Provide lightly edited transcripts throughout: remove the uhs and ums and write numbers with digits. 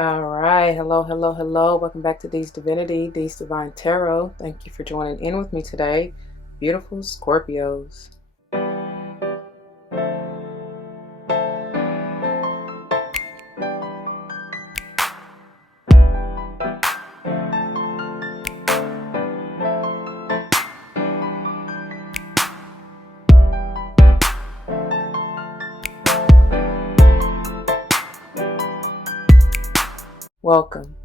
All right. Hello, hello, hello. Welcome back to D's Divinity, D's Divine Tarot. Thank you for joining in with me today, beautiful Scorpios. Welcome,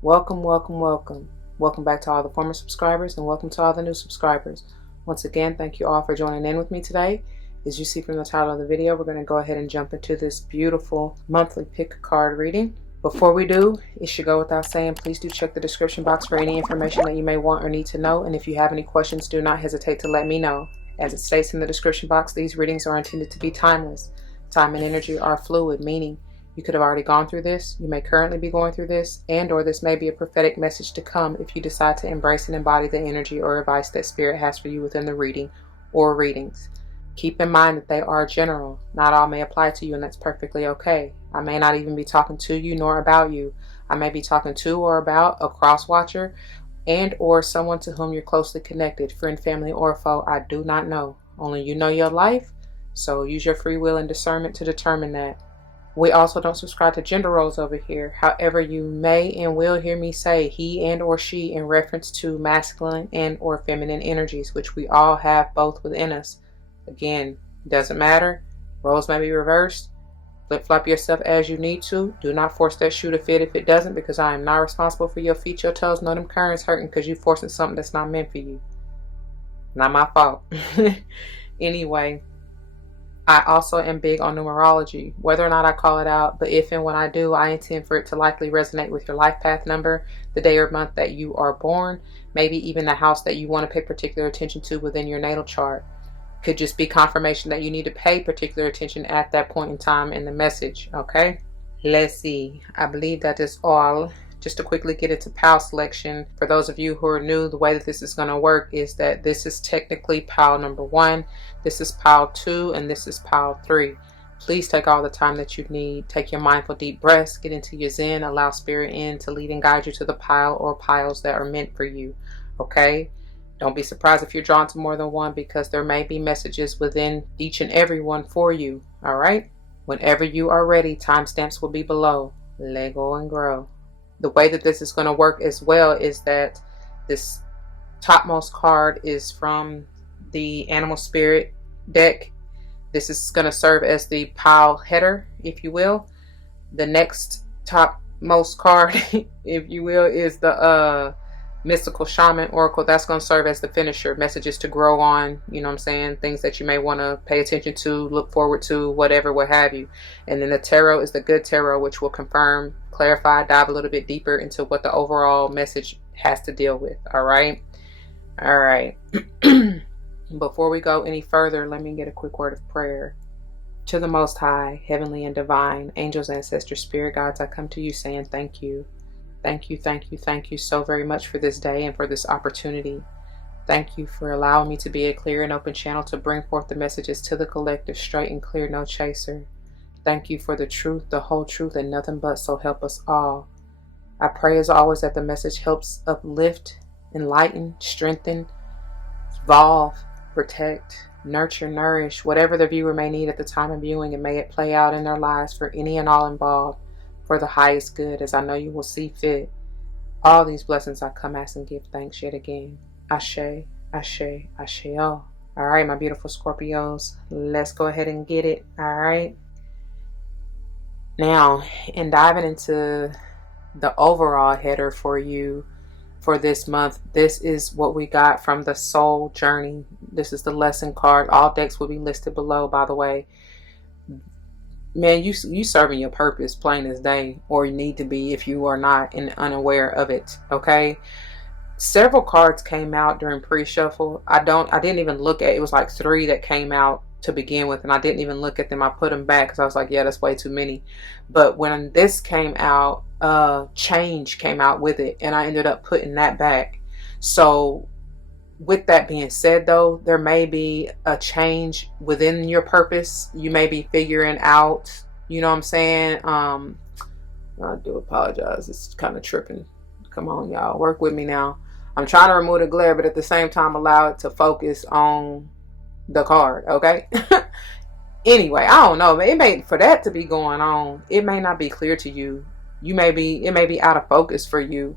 welcome, welcome, welcome. Welcome back to all the former subscribers and welcome to all the new subscribers. Once again, thank you all for joining in with me today. As you see from the title of the video, we're going to go ahead and jump into this beautiful monthly pick card reading. Before we do, it should go without saying, please do check the description box for any information that you may want or need to know. And if you have any questions, do not hesitate to let me know. As it states in the description box, these readings are intended to be timeless. Time and energy are fluid, meaning you could have already gone through this, you may currently be going through this, and or this may be a prophetic message to come if you decide to embrace and embody the energy or advice that Spirit has for you within the reading or readings. Keep in mind that they are general. Not all may apply to you, and that's perfectly okay. I may not even be talking to you nor about you. I may be talking to or about a cross-watcher and or someone to whom you're closely connected, friend, family, or foe. I do not know. Only you know your life, so use your free will and discernment to determine that. We also don't subscribe to gender roles over here. However, you may and will hear me say he and or she in reference to masculine and or feminine energies, which we all have both within us. Again, doesn't matter. Roles may be reversed. Flip-flop yourself as you need to. Do not force that shoe to fit if it doesn't, because I am not responsible for your feet, your toes, nor them currents hurting because you're forcing something that's not meant for you. Not my fault. Anyway, I also am big on numerology, whether or not I call it out, but if and when I do, I intend for it to likely resonate with your life path number, the day or month that you are born, maybe even the house that you want to pay particular attention to within your natal chart. Could just be confirmation that you need to pay particular attention at that point in time in the message, okay? Let's see. I believe that is all. Just to quickly get into pile selection, for those of you who are new, the way that this is going to work is that this is technically pile number 1, this is pile 2, and this is pile 3. Please take all the time that you need. Take your mindful deep breaths, get into your zen, allow spirit in to lead and guide you to the pile or piles that are meant for you, okay? Don't be surprised if you're drawn to more than one, because there may be messages within each and every one for you, all right? Whenever you are ready, timestamps will be below. Let go and grow. The way that this is going to work as well is that this topmost card is from the Animal Spirit deck. This is going to serve as the pile header, if you will. The next topmost card, if you will, is the Mystical Shaman Oracle. That's going to serve as the finisher. Messages to grow on, you know what I'm saying? Things that you may want to pay attention to, look forward to, whatever, what have you. And then the tarot is the good tarot, which will confirm, clarify, dive a little bit deeper into what the overall message has to deal with. All right. All right. Before we go any further, let me get a quick word of prayer. To the Most High, heavenly and divine, angels, ancestors, spirit guides, I come to you saying thank you. Thank you, thank you, thank you so very much for this day and for this opportunity. Thank you for allowing me to be a clear and open channel to bring forth the messages to the collective, straight and clear, no chaser. Thank you for the truth, the whole truth, and nothing but, so help us all. I pray as always that the message helps uplift, enlighten, strengthen, evolve, protect, nurture, nourish, whatever the viewer may need at the time of viewing, and may it play out in their lives for any and all involved, for the highest good, as I know you will see fit. All these blessings I come, ask, and give thanks yet again. Ashe, Ashe, Ashe. Oh. All right, my beautiful Scorpios, let's go ahead and get it. All right. Now, in diving into the overall header for you for this month, this is what we got from the Soul Journey. This is the lesson card. All decks will be listed below, by the way. Man, you serving your purpose plain as day, or you need to be if you are not and unaware of it, okay? Several cards came out during pre-shuffle. I didn't even look at it. It was like 3 that came out to begin with, and I didn't even look at them. I put them back because I was like, yeah, that's way too many. But when this came out, change came out with it, and I ended up putting that back. So with that being said, though, there may be a change within your purpose. You may be figuring out, you know what I'm saying, I do apologize. It's kind of tripping. Come on, y'all. Work with me now. I'm trying to remove the glare, but at the same time, allow it to focus on the card, okay? Anyway, I don't know. It may, for that to be going on, it may not be clear to you. It may be out of focus for you.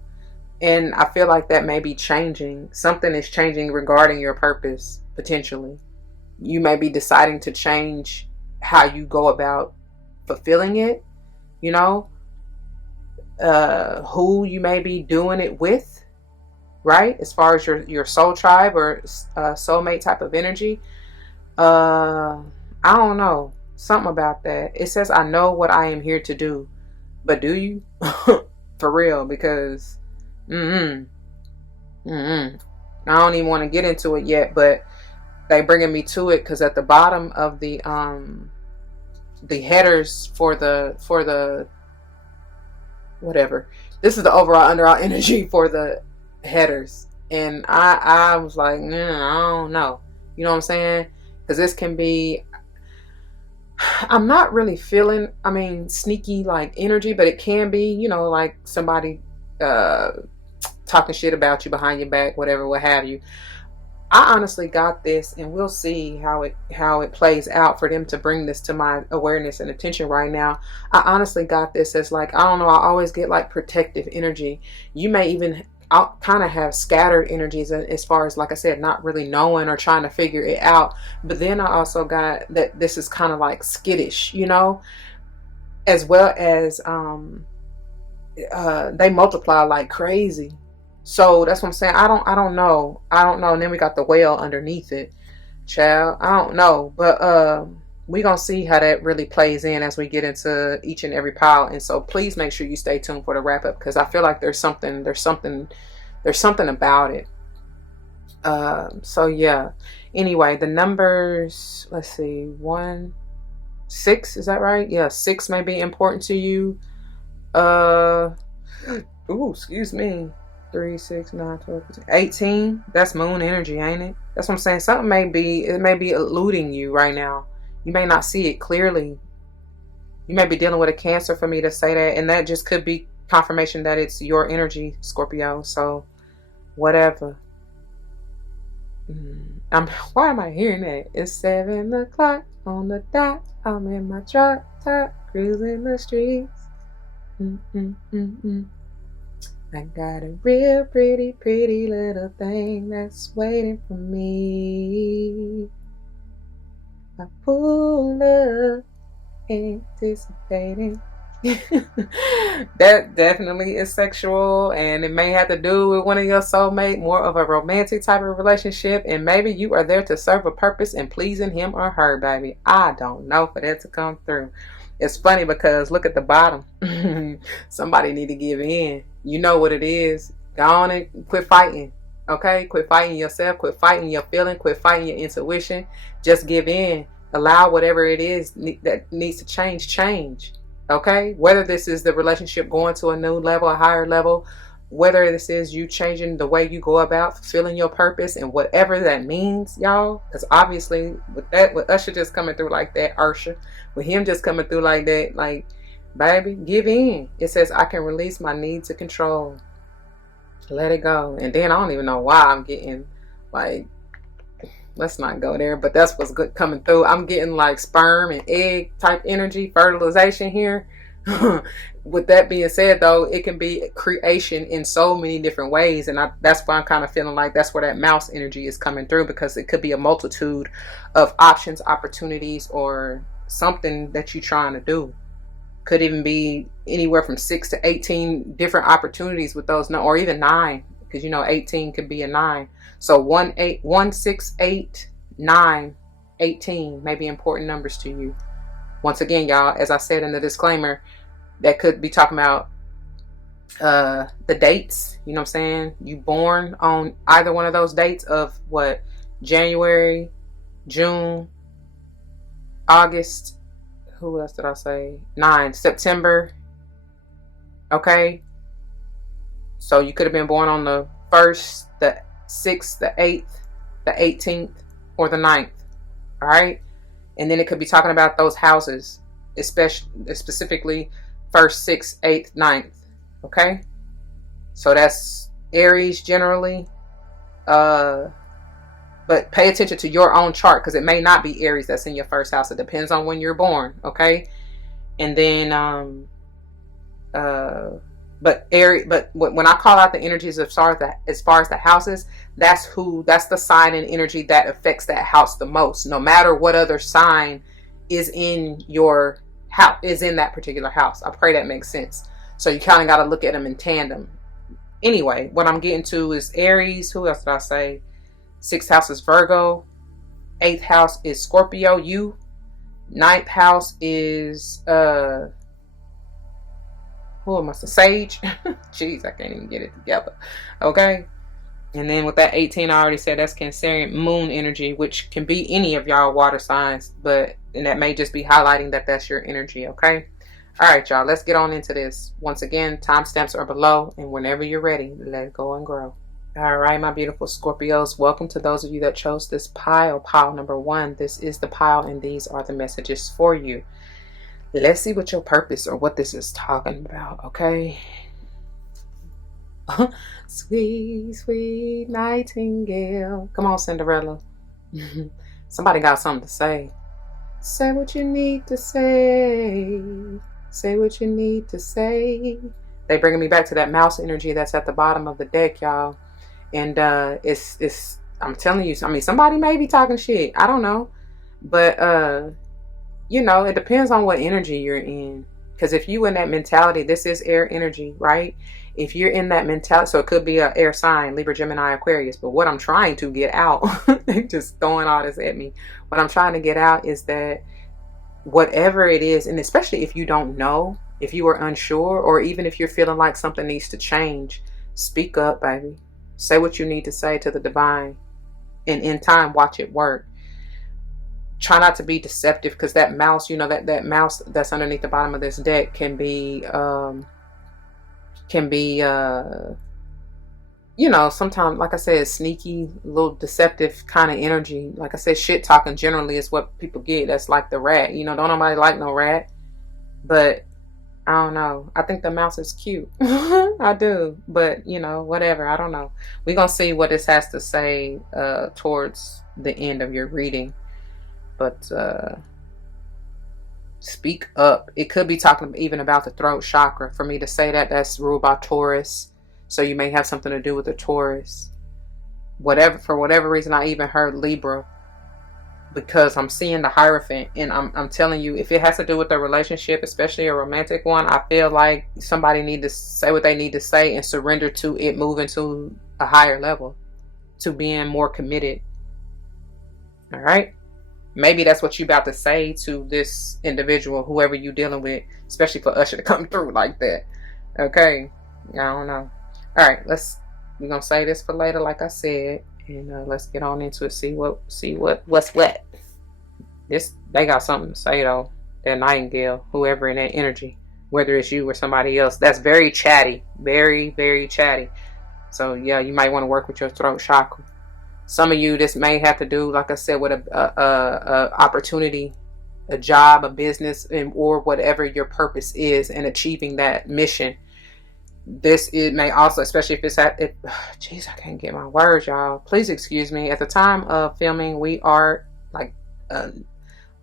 And I feel like that may be changing. Something is changing regarding your purpose, potentially. You may be deciding to change how you go about fulfilling it, you know, who you may be doing it with, right? As far as your soul tribe or soulmate type of energy. I don't know. Something about that. It says, I know what I am here to do. But do you? For real, because I don't even want to get into it yet, but they bringing me to it because at the bottom of the headers for the whatever, this is the overall underall energy for the headers, and I was like, I don't know, you know what I'm saying? Because this can be, I'm not really feeling, I mean, sneaky like energy, but it can be, you know, like somebody talking shit about you behind your back, whatever, what have you. I honestly got this, and we'll see how it plays out for them to bring this to my awareness and attention right now. I honestly got this as like, I don't know, I always get like protective energy. You may even kind of have scattered energies as far as, like I said, not really knowing or trying to figure it out. But then I also got that this is kind of like skittish, you know, as well as they multiply like crazy. So that's what I'm saying. I don't know. And then we got the whale underneath it. Child, I don't know. But we gonna see how that really plays in as we get into each and every pile. And so please make sure you stay tuned for the wrap up, because I feel like there's something about it. So yeah. Anyway, the numbers, let's see, 1, 6, is that right? Yeah, 6 may be important to you. Excuse me. 3, 6, 9, 12, 18. That's moon energy, ain't it? That's what I'm saying. Something may be eluding you right now. You may not see it clearly. You may be dealing with a Cancer for me to say that, and that just could be confirmation that it's your energy, Scorpio. So whatever. Why am I hearing that? It's 7 o'clock on the dot. I'm in my drop top, cruising the streets. I got a real pretty little thing that's waiting for me. I pull up, anticipating. That definitely is sexual, and it may have to do with one of your soulmate, more of a romantic type of relationship, and maybe you are there to serve a purpose in pleasing him or her, baby. I don't know for that to come through. It's funny because look at the bottom. Somebody need to give in. You know what it is. Go on and quit fighting. Okay? Quit fighting yourself. Quit fighting your feeling. Quit fighting your intuition. Just give in. Allow whatever it is that needs to change. Okay? Whether this is the relationship going to a new level, a higher level, whether this is you changing the way you go about fulfilling your purpose, and whatever that means, y'all. Because obviously with Usher just coming through like that, with him just coming through like that, like, baby, give in. It says, I can release my need to control. Let it go. And then I don't even know why I'm getting like, let's not go there, but that's what's good coming through. I'm getting like sperm and egg type energy, fertilization here. With that being said, though, it can be creation in so many different ways, and that's why I'm kind of feeling like that's where that mouse energy is coming through, because it could be a multitude of options, opportunities, or something that you're trying to do. Could even be anywhere from 6 to 18 different opportunities with those, or even 9, because you know 18 could be a 9. So 1, 8, 1, 6, 8, 9, 18 may be important numbers to you. Once again, y'all, as I said in the disclaimer, that could be talking about the dates. You know what I'm saying? You born on either one of those dates of what? January, June, August. Who else did I say? 9, September. Okay. So you could have been born on the 1st, the 6th, the 8th, the 18th, or the 9th. All right. And then it could be talking about those houses, especially specifically 1st, 6th, 8th, 9th. Okay, so that's Aries generally. But pay attention to your own chart, because it may not be Aries that's in your 1st house. It depends on when you're born. Okay, and then but when I call out the energies as far as the houses, that's the sign and energy that affects that house the most, no matter what other sign is in your house, is in that particular house. I pray that makes sense. So you kind of got to look at them in tandem. Anyway, what I'm getting to is Aries. Who else did I say? 6th house is Virgo. 8th house is Scorpio. 9th house is who am I? Sage. Jeez, I can't even get it together. Okay. And then with that 18, I already said that's Cancerian moon energy, which can be any of y'all water signs, and that may just be highlighting that that's your energy. Okay. All right, y'all, let's get on into this. Once again, timestamps are below, and whenever you're ready, let go and grow. All right, my beautiful Scorpios, welcome to those of you that chose this pile number 1. This is the pile, and these are the messages for you. Let's see what your purpose or what this is talking about, okay? Sweet, sweet Nightingale. Come on, Cinderella. Somebody got something to say. Say what you need to say. Say what you need to say. They bringing me back to that mouse energy that's at the bottom of the deck, y'all. And it's I'm telling you, I mean, somebody may be talking shit. I don't know. But you know, it depends on what energy you're in. Because if you in that mentality, this is air energy, right? If you're in that mentality, so it could be an air sign, Libra, Gemini, Aquarius. But what I'm trying to get out, they just throwing all this at me. What I'm trying to get out is that whatever it is, and especially if you don't know, if you are unsure, or even if you're feeling like something needs to change, speak up, baby. Say what you need to say to the divine. And in time, watch it work. Try not to be deceptive, because that mouse, you know, that mouse that's underneath the bottom of this deck can be you know, sometimes, like I said, sneaky, little deceptive kind of energy. Like I said, shit talking generally is what people get. That's like the rat. You know, don't nobody like no rat. But I don't know. I think the mouse is cute. I do. But, you know, whatever. I don't know. We're going to see what this has to say towards the end of your reading. But speak up. It could be talking even about the throat chakra. For me to say that, that's ruled by Taurus. So you may have something to do with the Taurus. For whatever reason, I even heard Libra, because I'm seeing the Hierophant, and I'm telling you, if it has to do with a relationship, especially a romantic one, I feel like somebody need to say what they need to say and surrender to it moving to a higher level, to being more committed. All right? Maybe that's what you about to say to this individual, whoever you dealing with, especially for Usher to come through like that. Okay? I don't know. All right, we're gonna say this for later, like I said, and let's get on into it. See what's what. They got something to say though. That Nightingale, whoever in that energy, whether it's you or somebody else, that's very chatty, very, very chatty. So yeah, you might want to work with your throat chakra. Some of you, this may have to do, like I said, with a opportunity, a job, a business, or whatever your purpose is in achieving that mission. It may also, especially if it's jeez, I can't get my words, y'all. Please excuse me. At the time of filming, we are like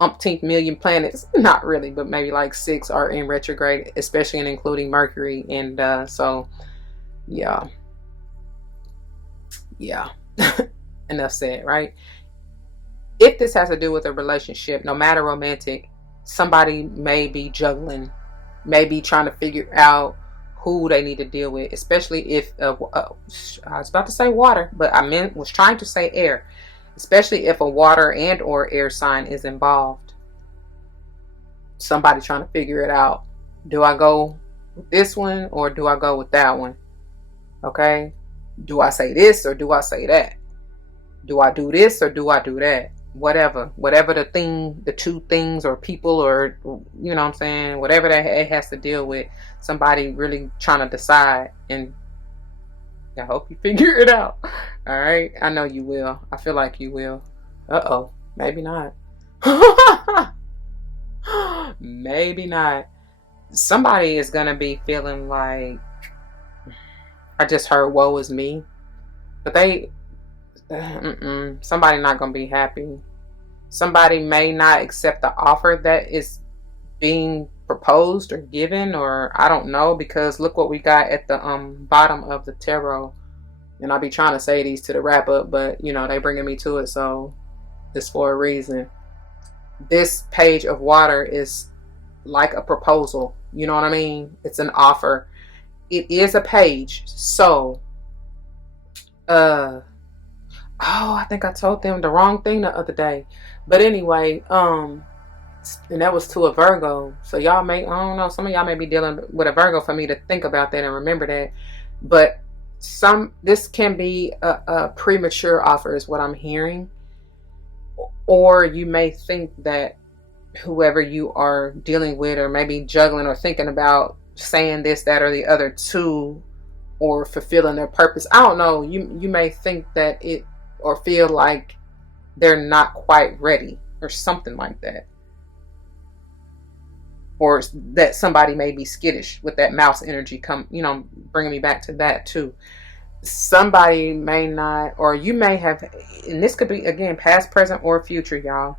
umpteenth million planets. Not really, but maybe like 6 are in retrograde, especially and including Mercury. And so, yeah. Enough said, right? If this has to do with a relationship, no matter romantic, somebody may be juggling, may be trying to figure out who they need to deal with, especially if I was about to say water, but was trying to say air, especially if a water and or air sign is involved. Somebody trying to figure it out. Do I go with this one or do I go with that one? Okay. Do I say this or do I say that? Do I do this or do I do that? Whatever the two things or people, or you know what I'm saying, whatever that it has to deal with, somebody really trying to decide, and I hope you figure it out. All right, I know you will. I feel like you will. Maybe not. Maybe not. somebody is going to be feeling like, I just heard woe is me, but somebody not going to be happy. Somebody may not accept the offer that is being proposed or given, or I don't know, because look what we got at the bottom of the tarot. And I'll be trying to say these to the wrap up, but you know, they bringing me to it, so it's for a reason. This page of water is like a proposal. You know what I mean? It's an offer. It is a page. So, oh, I think I told them the wrong thing the other day. But anyway, and that was to a Virgo. So y'all may, I don't know, some of y'all may be dealing with a Virgo for me to think about that and remember that. But this can be a premature offer is what I'm hearing. Or you may think that whoever you are dealing with, or maybe juggling or thinking about saying this, that, or the other to, or fulfilling their purpose. I don't know. You may think that it, or feel like they're not quite ready or something like that. Or that somebody may be skittish with that mouse energy bringing me back to that too. Somebody may not, or you may have, and this could be again past, present, or future, y'all.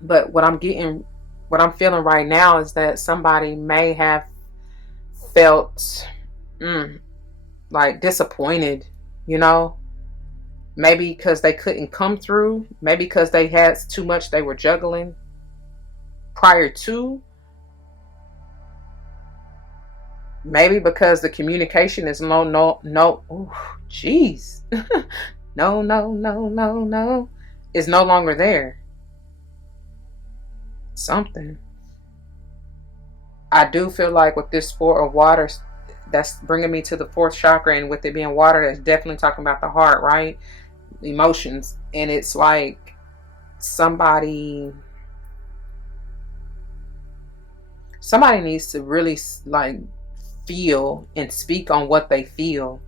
But what I'm feeling right now is that somebody may have felt like disappointed, maybe because they couldn't come through, maybe because they had too much they were juggling prior to, maybe because the communication is no, jeez, no, is no longer there. Something. I do feel like with this Four of Water, that's bringing me to the fourth chakra, and with it being water, that's definitely talking about the heart, right? Emotions. And it's like somebody needs to really like feel and speak on what they feel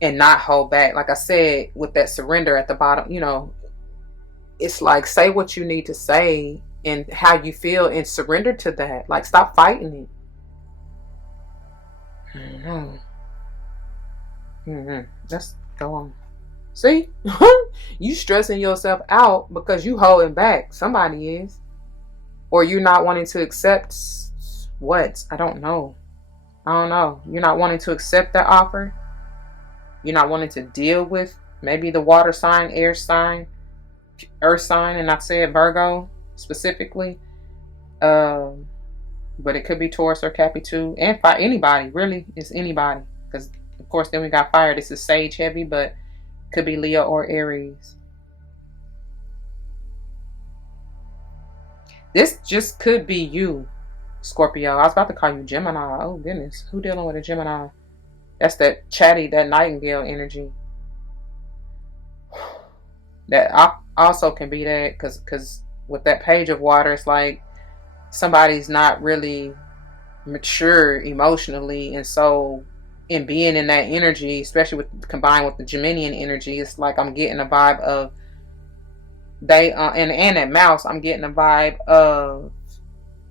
and not hold back. Like I said, with that surrender at the bottom, it's like, say what you need to say and how you feel and surrender to that. Like, stop fighting it. Let's go on. See? You stressing yourself out because you holding back. Somebody is. Or you're not wanting to accept what? I don't know. You're not wanting to accept that offer. You're not wanting to deal with maybe the water sign, air sign, earth sign, and I said Virgo specifically. But it could be Taurus or Cappy too. And anybody, really. It's anybody. Because, of course, then we got fire. This is Sage heavy, but could be Leo or Aries. This just could be you, Scorpio. I was about to call you Gemini. Oh, goodness. Who dealing with a Gemini? That's that chatty, that Nightingale energy. That also can be that because with that page of water, it's like somebody's not really mature emotionally, and so in being in that energy, especially combined with the Geminian energy, it's like I'm getting a vibe of they and that mouse, I'm getting a vibe of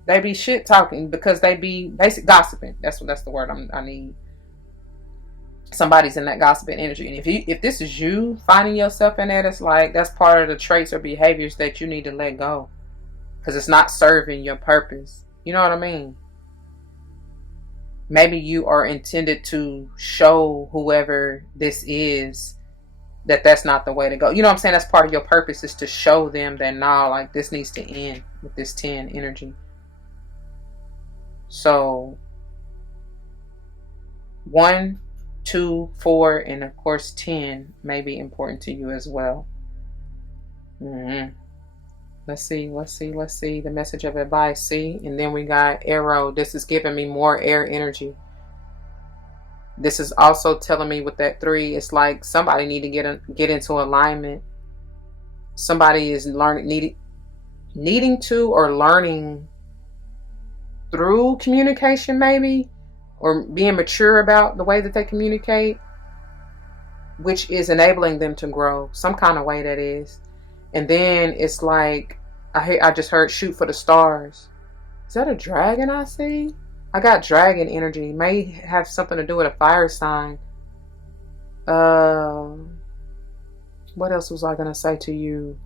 they be shit talking because they be basic gossiping. That's the word I need. Somebody's in that gossiping energy, and if this is you finding yourself in that, it's like that's part of the traits or behaviors that you need to let go because it's not serving your purpose. You know what I mean? Maybe you are intended to show whoever this is that that's not the way to go. You know what I'm saying? That's part of your purpose, is to show them that nah, like this needs to end with this 10 energy. So 1, 2, 4, and of course 10 may be important to you as well. Let's see the message of advice. See, and then we got arrow. This is giving me more air energy. This is also telling me with that 3, it's like somebody need to get into alignment. Somebody is needing to or learning through communication, maybe, or being mature about the way that they communicate, which is enabling them to grow some kind of way, that is. And then it's like I just heard shoot for the stars. Is that a dragon I see? I got dragon energy. May have something to do with a fire sign. What else was I gonna say to you?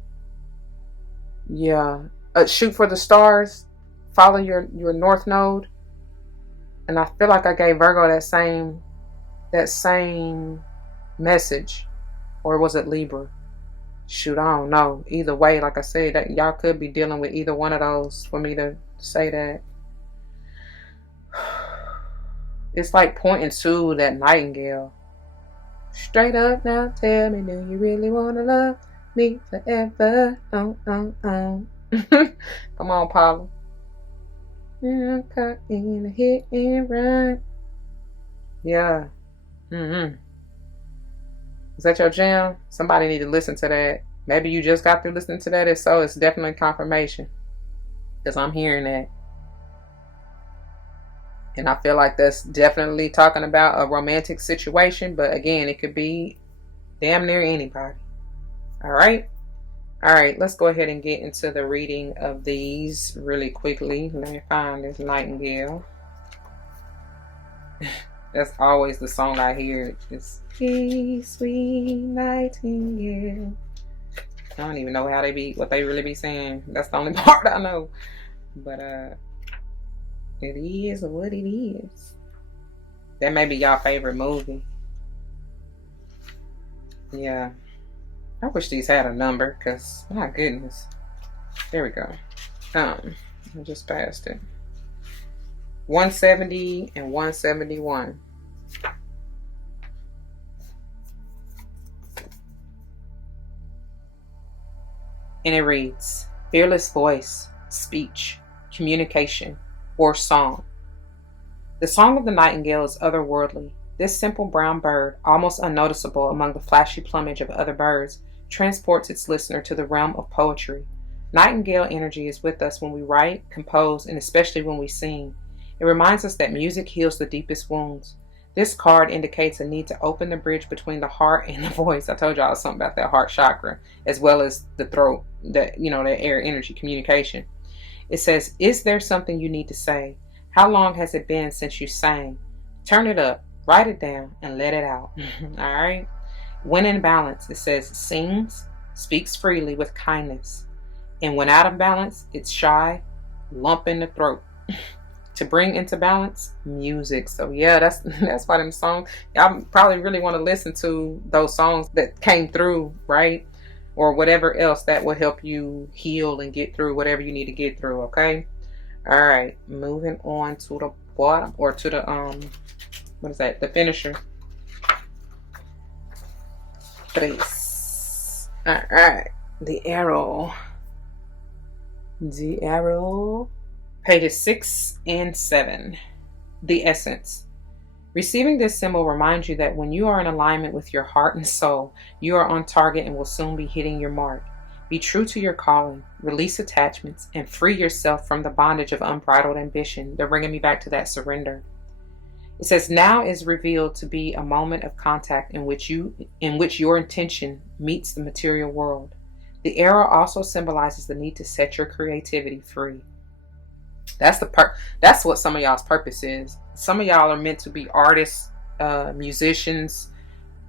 Yeah. Shoot for the stars. Follow your north node. And I feel like I gave Virgo that same message. Or was it Libra? Shoot, I don't know. Either way, like I said, that y'all could be dealing with either one of those for me to say that. It's like pointing to that Nightingale. Straight up now, tell me, do you really wanna love me forever? Oh. Come on, Paula. I'm caught in a hit and run. Yeah. Is that your jam? Somebody need to listen to that. Maybe you just got through listening to that. If so, it's definitely confirmation. Because I'm hearing that. And I feel like that's definitely talking about a romantic situation. But again, it could be damn near anybody. All right. All right. Let's go ahead and get into the reading of these really quickly. Let me find this Nightingale. That's always the song I hear. It's "Hey, sweet Nightingale." I don't even know what they really be saying. That's the only part I know. But it is what it is. That may be y'all favorite movie. Yeah. I wish these had a number, because my goodness. There we go. I just passed it. 170 and 171. And it reads, fearless voice, speech, communication, or song. The song of the nightingale is otherworldly. This simple brown bird, almost unnoticeable among the flashy plumage of other birds, transports its listener to the realm of poetry. Nightingale energy is with us when we write, compose, and especially when we sing. It reminds us that music heals the deepest wounds. This card indicates a need to open the bridge between the heart and the voice. I told y'all something about that heart chakra, as well as the throat, the air energy, communication. It says, is there something you need to say? How long has it been since you sang? Turn it up, write it down, and let it out. All right. When in balance, it says, sings, speaks freely with kindness. And when out of balance, it's shy, lump in the throat. To bring into balance, music. So yeah, that's why them songs, y'all probably really want to listen to those songs that came through, right? Or whatever else that will help you heal and get through whatever you need to get through, okay? All right, moving on to the bottom, or to the what is that? The finisher. Tres. All right, the arrow. The arrow. Pages 6 and 7. The essence. Receiving this symbol reminds you that when you are in alignment with your heart and soul, you are on target and will soon be hitting your mark. Be true to your calling, release attachments, and free yourself from the bondage of unbridled ambition. They're bringing me back to that surrender. It says, now is revealed to be a moment of contact in which your intention meets the material world. The arrow also symbolizes the need to set your creativity free. That's what some of y'all's purpose is. Some of y'all are meant to be artists, musicians,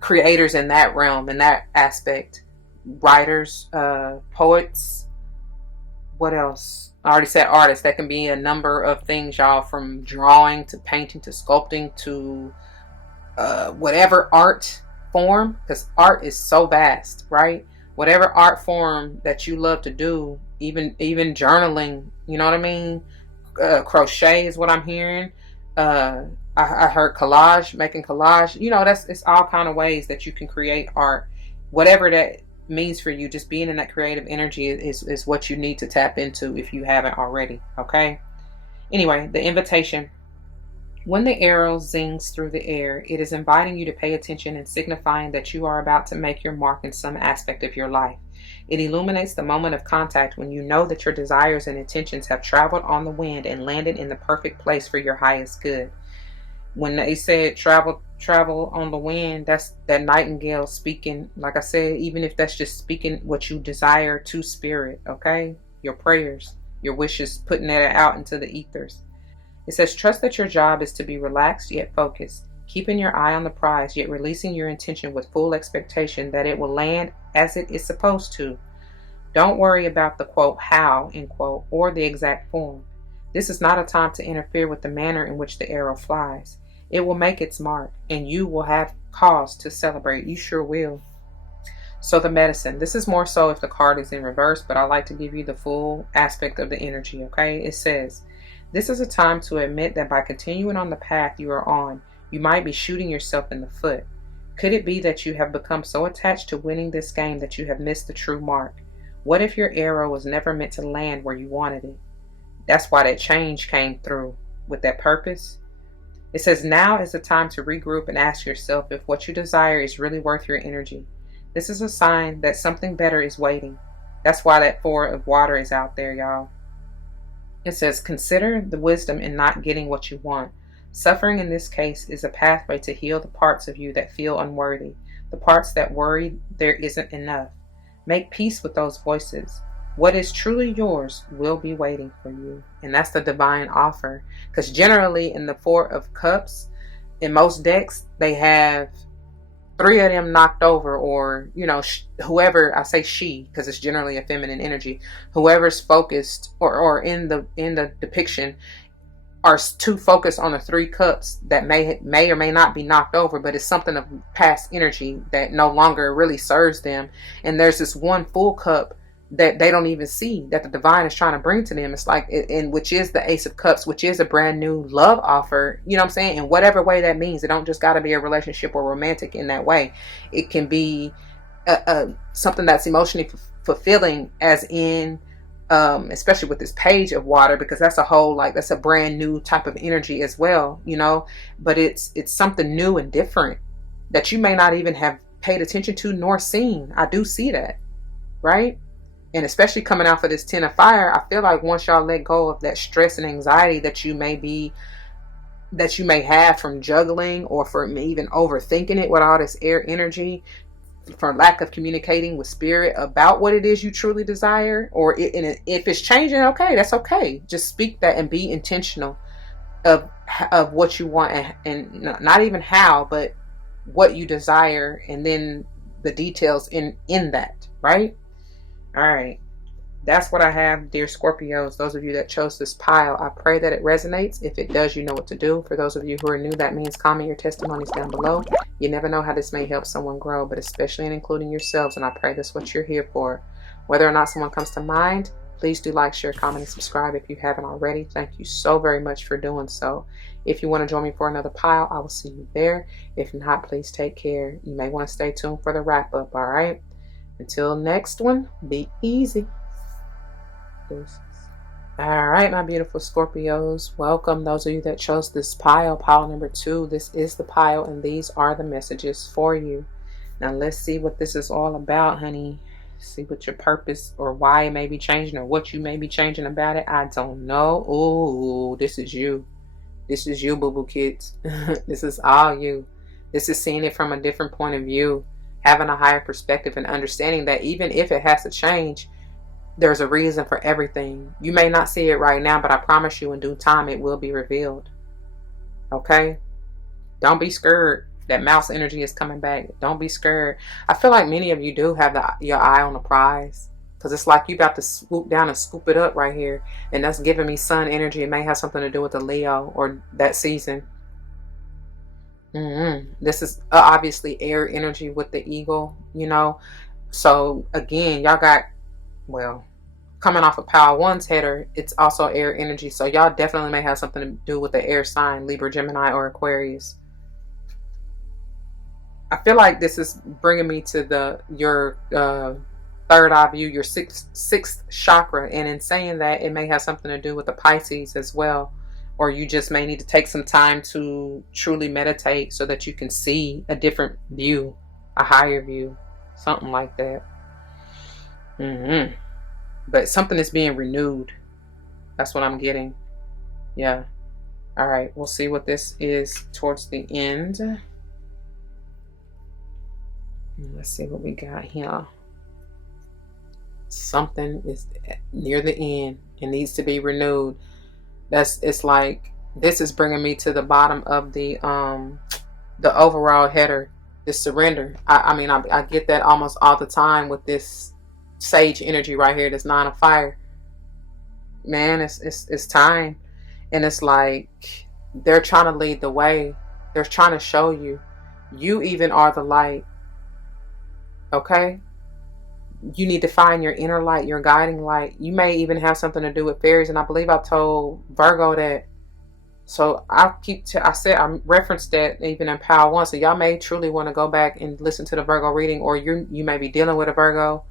creators in that realm, in that aspect. Writers, poets. What else? I already said artists. That can be a number of things, y'all, from drawing to painting to sculpting to whatever art form, because art is so vast, right? Whatever art form that you love to do, even journaling, you know what I mean? Crochet is what I'm hearing. I heard collage, making collage. It's all kind of ways that you can create art. Whatever that means for you, just being in that creative energy is what you need to tap into if you haven't already. Okay. Anyway, the invitation. When the arrow zings through the air, it is inviting you to pay attention and signifying that you are about to make your mark in some aspect of your life. It illuminates the moment of contact when you know that your desires and intentions have traveled on the wind and landed in the perfect place for your highest good. When they said travel on the wind, that's that nightingale speaking. Like I said, even if that's just speaking what you desire to spirit, okay? Your prayers, your wishes, putting that out into the ethers. It says, trust that your job is to be relaxed yet focused, keeping your eye on the prize yet releasing your intention with full expectation that it will land as it is supposed to. Don't worry about the quote how, end quote, or the exact form. This is not a time to interfere with the manner in which the arrow flies. It will make its mark, and you will have cause to celebrate. You sure will. So the medicine. This is more so if the card is in reverse, but I like to give you the full aspect of the energy, okay? It says, this is a time to admit that by continuing on the path you are on, you might be shooting yourself in the foot. Could it be that you have become so attached to winning this game that you have missed the true mark? What if your arrow was never meant to land where you wanted it? That's why that change came through with that purpose. It says now is the time to regroup and ask yourself if what you desire is really worth your energy. This is a sign that something better is waiting. That's why that 4 of water is out there, y'all. It says consider the wisdom in not getting what you want. Suffering in this case is a pathway to heal the parts of you that feel unworthy, the parts that worry there isn't enough. Make peace with those voices. What is truly yours will be waiting for you. And that's the divine offer. Because generally in the 4 of cups, in most decks, they have 3 of them knocked over, or, you know, whoever, I say she, because it's generally a feminine energy, whoever's focused or in the depiction are too focused on the 3 cups that may or may not be knocked over, but it's something of past energy that no longer really serves them. And there's this one full cup that they don't even see that the divine is trying to bring to them. It's like, and which is the Ace of Cups, which is a brand new love offer. You know what I'm saying? In whatever way that means. It don't just got to be a relationship or romantic in that way. It can be something that's emotionally fulfilling, as in, especially with this page of water, because that's a whole, like, that's a brand new type of energy as well, you know. But it's something new and different that you may not even have paid attention to nor seen. I do see that, right? And especially coming out for this 10 of fire, I feel like once y'all let go of that stress and anxiety that you may have from juggling, or from even overthinking it with all this air energy, for lack of communicating with spirit about what it is you truly desire, or if it's changing, okay, that's okay. Just speak that and be intentional of what you want, and not even how, but what you desire, and then the details in that, right? All right, that's what I have, dear Scorpios. Those of you that chose this pile, I pray that it resonates. If it does, you know what to do. For those of you who are new, that means comment your testimonies down below. You never know how this may help someone grow, but especially in including yourselves, and I pray that's what you're here for. Whether or not someone comes to mind, please do like, share, comment, and subscribe if you haven't already. Thank you so very much for doing so. If you want to join me for another pile, I will see you there. If not, please take care. You may want to stay tuned for the wrap up, all right? Until next one, be easy. All right, my beautiful Scorpios, welcome. Those of you that chose this pile number 2, this is the pile, and these are the messages for you. Now let's see what this is all about, honey. See what your purpose, or why it may be changing, or what you may be changing about it. I don't know. Oh, this is you. This is you, boo-boo kids. This is all you. This is seeing it from a different point of view, having a higher perspective, and understanding that even if it has to change, there's a reason for everything. You may not see it right now, but I promise you in due time it will be revealed. Okay? Don't be scared. That mouse energy is coming back. Don't be scared. I feel like many of you do have your eye on the prize, because it's like you about to swoop down and scoop it up right here. And that's giving me sun energy. It may have something to do with the Leo or that season. This is obviously air energy with the eagle, you know. So again, y'all got, well, coming off of Power 1's header, it's also air energy. So y'all definitely may have something to do with the air sign, Libra, Gemini, or Aquarius. I feel like this is bringing me to your third eye view, your sixth chakra. And in saying that, it may have something to do with the Pisces as well. Or you just may need to take some time to truly meditate so that you can see a different view, a higher view, something like that. But something is being renewed. That's what I'm getting. Yeah. All right. We'll see what this is towards the end. Let's see what we got here. Something is near the end. It needs to be renewed. It's like This is bringing me to the bottom of the overall header, this surrender. I mean, I get that almost all the time with this sage energy right here, this 9 of fire. Man, it's time. And it's like they're trying to lead the way. They're trying to show you. You even are the light. Okay? You need to find your inner light, your guiding light. You may even have something to do with fairies. And I believe I told Virgo that. So I referenced that even in Power 1. So y'all may truly want to go back and listen to the Virgo reading, or you may be dealing with a Virgo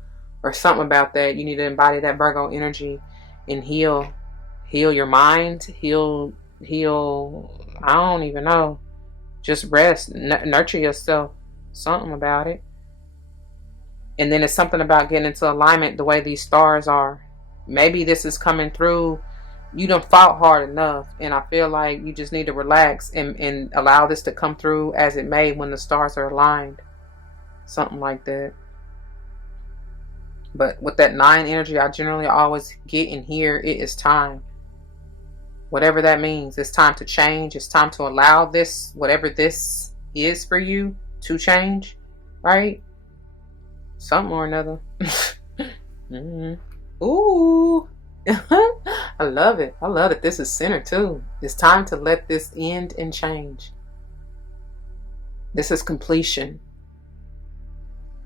or something about that. You need to embody that Virgo energy and heal your mind, heal, I don't even know. Just rest, nurture yourself, something about it. And then it's something about getting into alignment the way these stars are. Maybe this is coming through. You done fought hard enough, and I feel like you just need to relax and allow this to come through as it may when the stars are aligned. Something like that. But with that 9 energy, I generally always get in here, it is time. Whatever that means, it's time to change. It's time to allow this, whatever this is for you, to change, right? Something or another. Ooh. I love it. I love that this is center too. It's time to let this end and change. This is completion.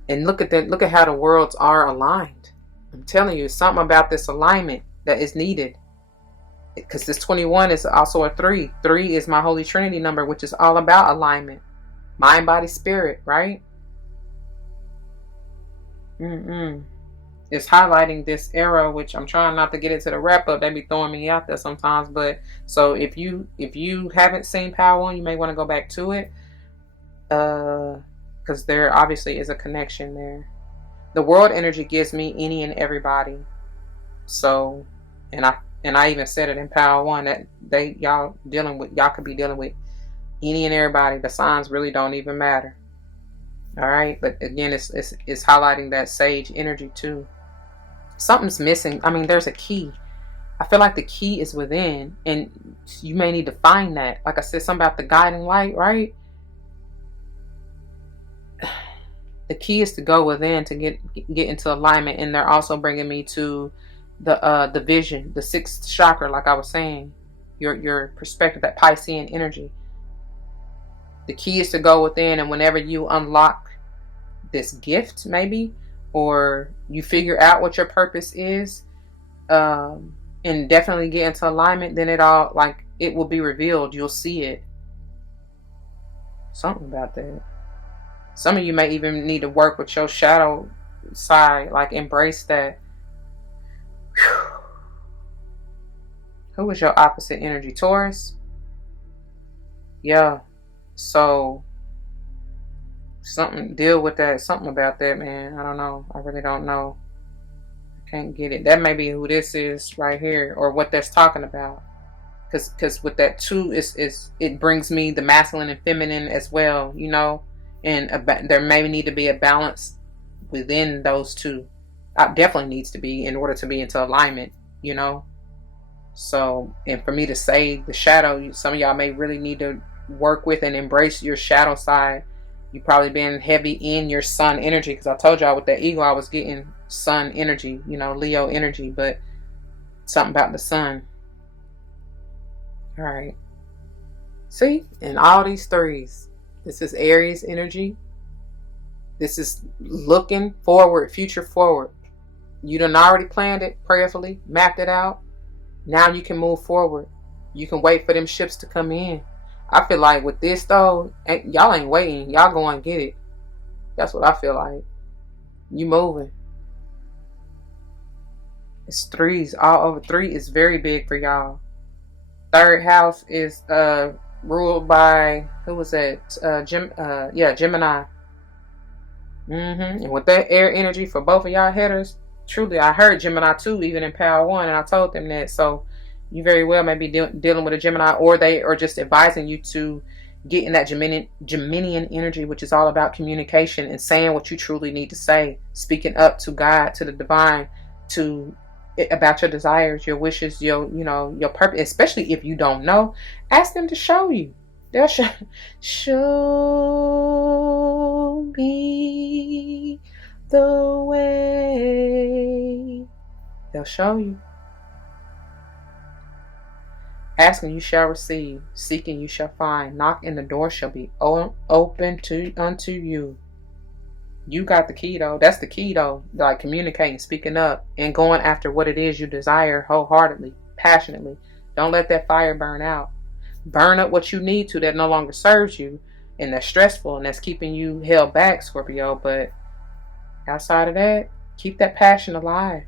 And look at that. Look at how the worlds are aligned. I'm telling you, something about this alignment that is needed. Because this 21 is also a 3. 3 is my Holy Trinity number, which is all about alignment. Mind, body, spirit, right? It's highlighting this era, which I'm trying not to get into the wrap up. They be throwing me out there sometimes. But so if you haven't seen Power 1, you may want to go back to it. Because there obviously is a connection there. The world energy gives me any and everybody. So, and I even said it in Power 1 that y'all could be dealing with any and everybody. The signs really don't even matter. All right, but again, it's highlighting that sage energy too. Something's missing. I mean, there's a key. I feel like the key is within, and you may need to find that. Like I said, something about the guiding light, right? The key is to go within to get into alignment, and they're also bringing me to the vision, the 6th chakra, like I was saying, your perspective, that Piscean energy. The key is to go within, and whenever you unlock this gift, maybe, or you figure out what your purpose is, and definitely get into alignment, then it will be revealed. You'll see it. Something about that. Some of you may even need to work with your shadow side, like embrace that. Whew. Who is your opposite energy? Taurus? Yeah. So deal with that. Something about that, man. I don't know. I really don't know. I can't get it. That may be who this is right here, or what that's talking about. Because with that too, it brings me the masculine and feminine as well, you know. And there may need to be a balance within those two. Definitely needs to be, in order to be into alignment, you know. So, and for me to say the shadow, some of y'all may really need to work with and embrace your shadow side. You probably been heavy in your sun energy, because I told y'all with that ego I was getting sun energy, you know, Leo energy, but something about the sun. All right. See, and all these 3s. This is Aries energy. This is looking forward, future forward. You done already planned it prayerfully, mapped it out. Now you can move forward. You can wait for them ships to come in. I feel like with this though, y'all ain't waiting. Y'all go and get it. That's what I feel like. You moving. It's 3s all over. 3 is very big for y'all. 3rd house is ruled by, who was that? Gemini. And with that air energy for both of y'all headers, truly, I heard Gemini too, even in Power 1, and I told them that. So you very well may be dealing with a Gemini, or they are just advising you to get in that Geminian energy, which is all about communication and saying what you truly need to say, speaking up to God, to the divine, to about your desires, your wishes, your, your purpose. Especially if you don't know, ask them to show you. They'll show me the way. They'll show you. Ask and you shall receive. Seek and you shall find. Knock and the door shall be open unto you. You got the key though. That's the key though. Like communicating, speaking up, and going after what it is you desire wholeheartedly, passionately. Don't let that fire burn out. Burn up what you need to that no longer serves you and that's stressful and that's keeping you held back, Scorpio. But outside of that, keep that passion alive.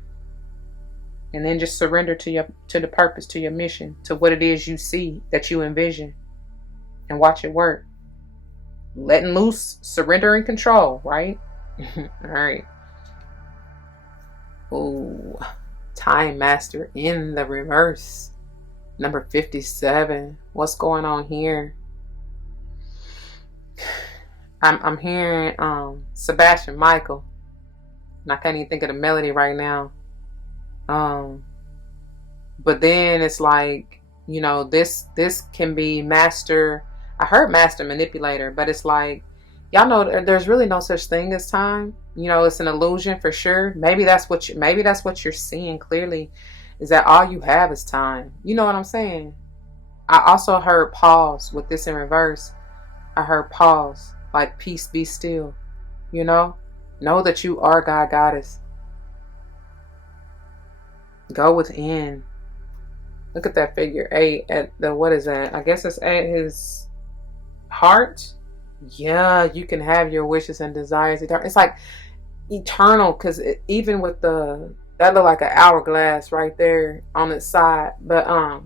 And then just surrender to the purpose, to your mission, to what it is you see, that you envision, and watch it work. Letting loose, surrender and control, right? All right. Oh, Time Master in the reverse. Number 57. What's going on here? I'm hearing Sebastian Michael. And I can't even think of the melody right now. But then it's like, this can be master. I heard master manipulator, but it's like, y'all know there's really no such thing as time. It's an illusion for sure. Maybe that's what you're seeing clearly, is that all you have is time. You know what I'm saying? I also heard pause with this in reverse. I heard pause, like peace, be still. Know that you are God, Goddess. Go within. Look at that figure 8 at the, what is that? I guess it's at his heart. Yeah, you can have your wishes and desires. It's like eternal, because even with that look like an hourglass right there on its side. But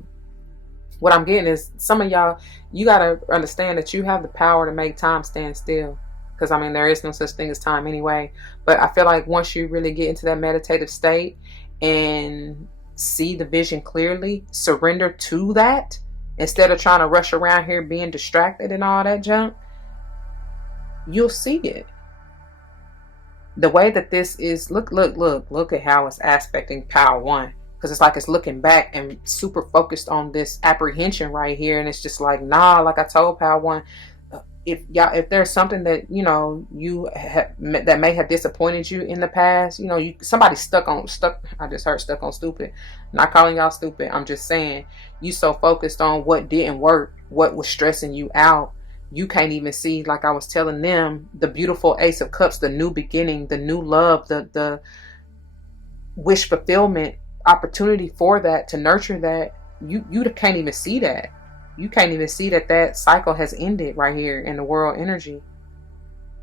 what I'm getting is, some of y'all, you gotta understand that you have the power to make time stand still. Because there is no such thing as time anyway. But I feel like once you really get into that meditative state and see the vision clearly, surrender to that instead of trying to rush around here being distracted and all that junk, you'll see it. The way that this is, look at how it's aspecting Power 1. Because it's like it's looking back and super focused on this apprehension right here. And it's just like, nah, like I told Power 1, if there's something that that may have disappointed you in the past, somebody stuck. I just heard stuck on stupid. I'm not calling y'all stupid. I'm just saying, you so focused on what didn't work, what was stressing you out, you can't even see, like I was telling them, the beautiful Ace of Cups, the new beginning, the new love, the wish fulfillment opportunity for that, to nurture that. You can't even see that. You can't even see that cycle has ended right here in the world energy.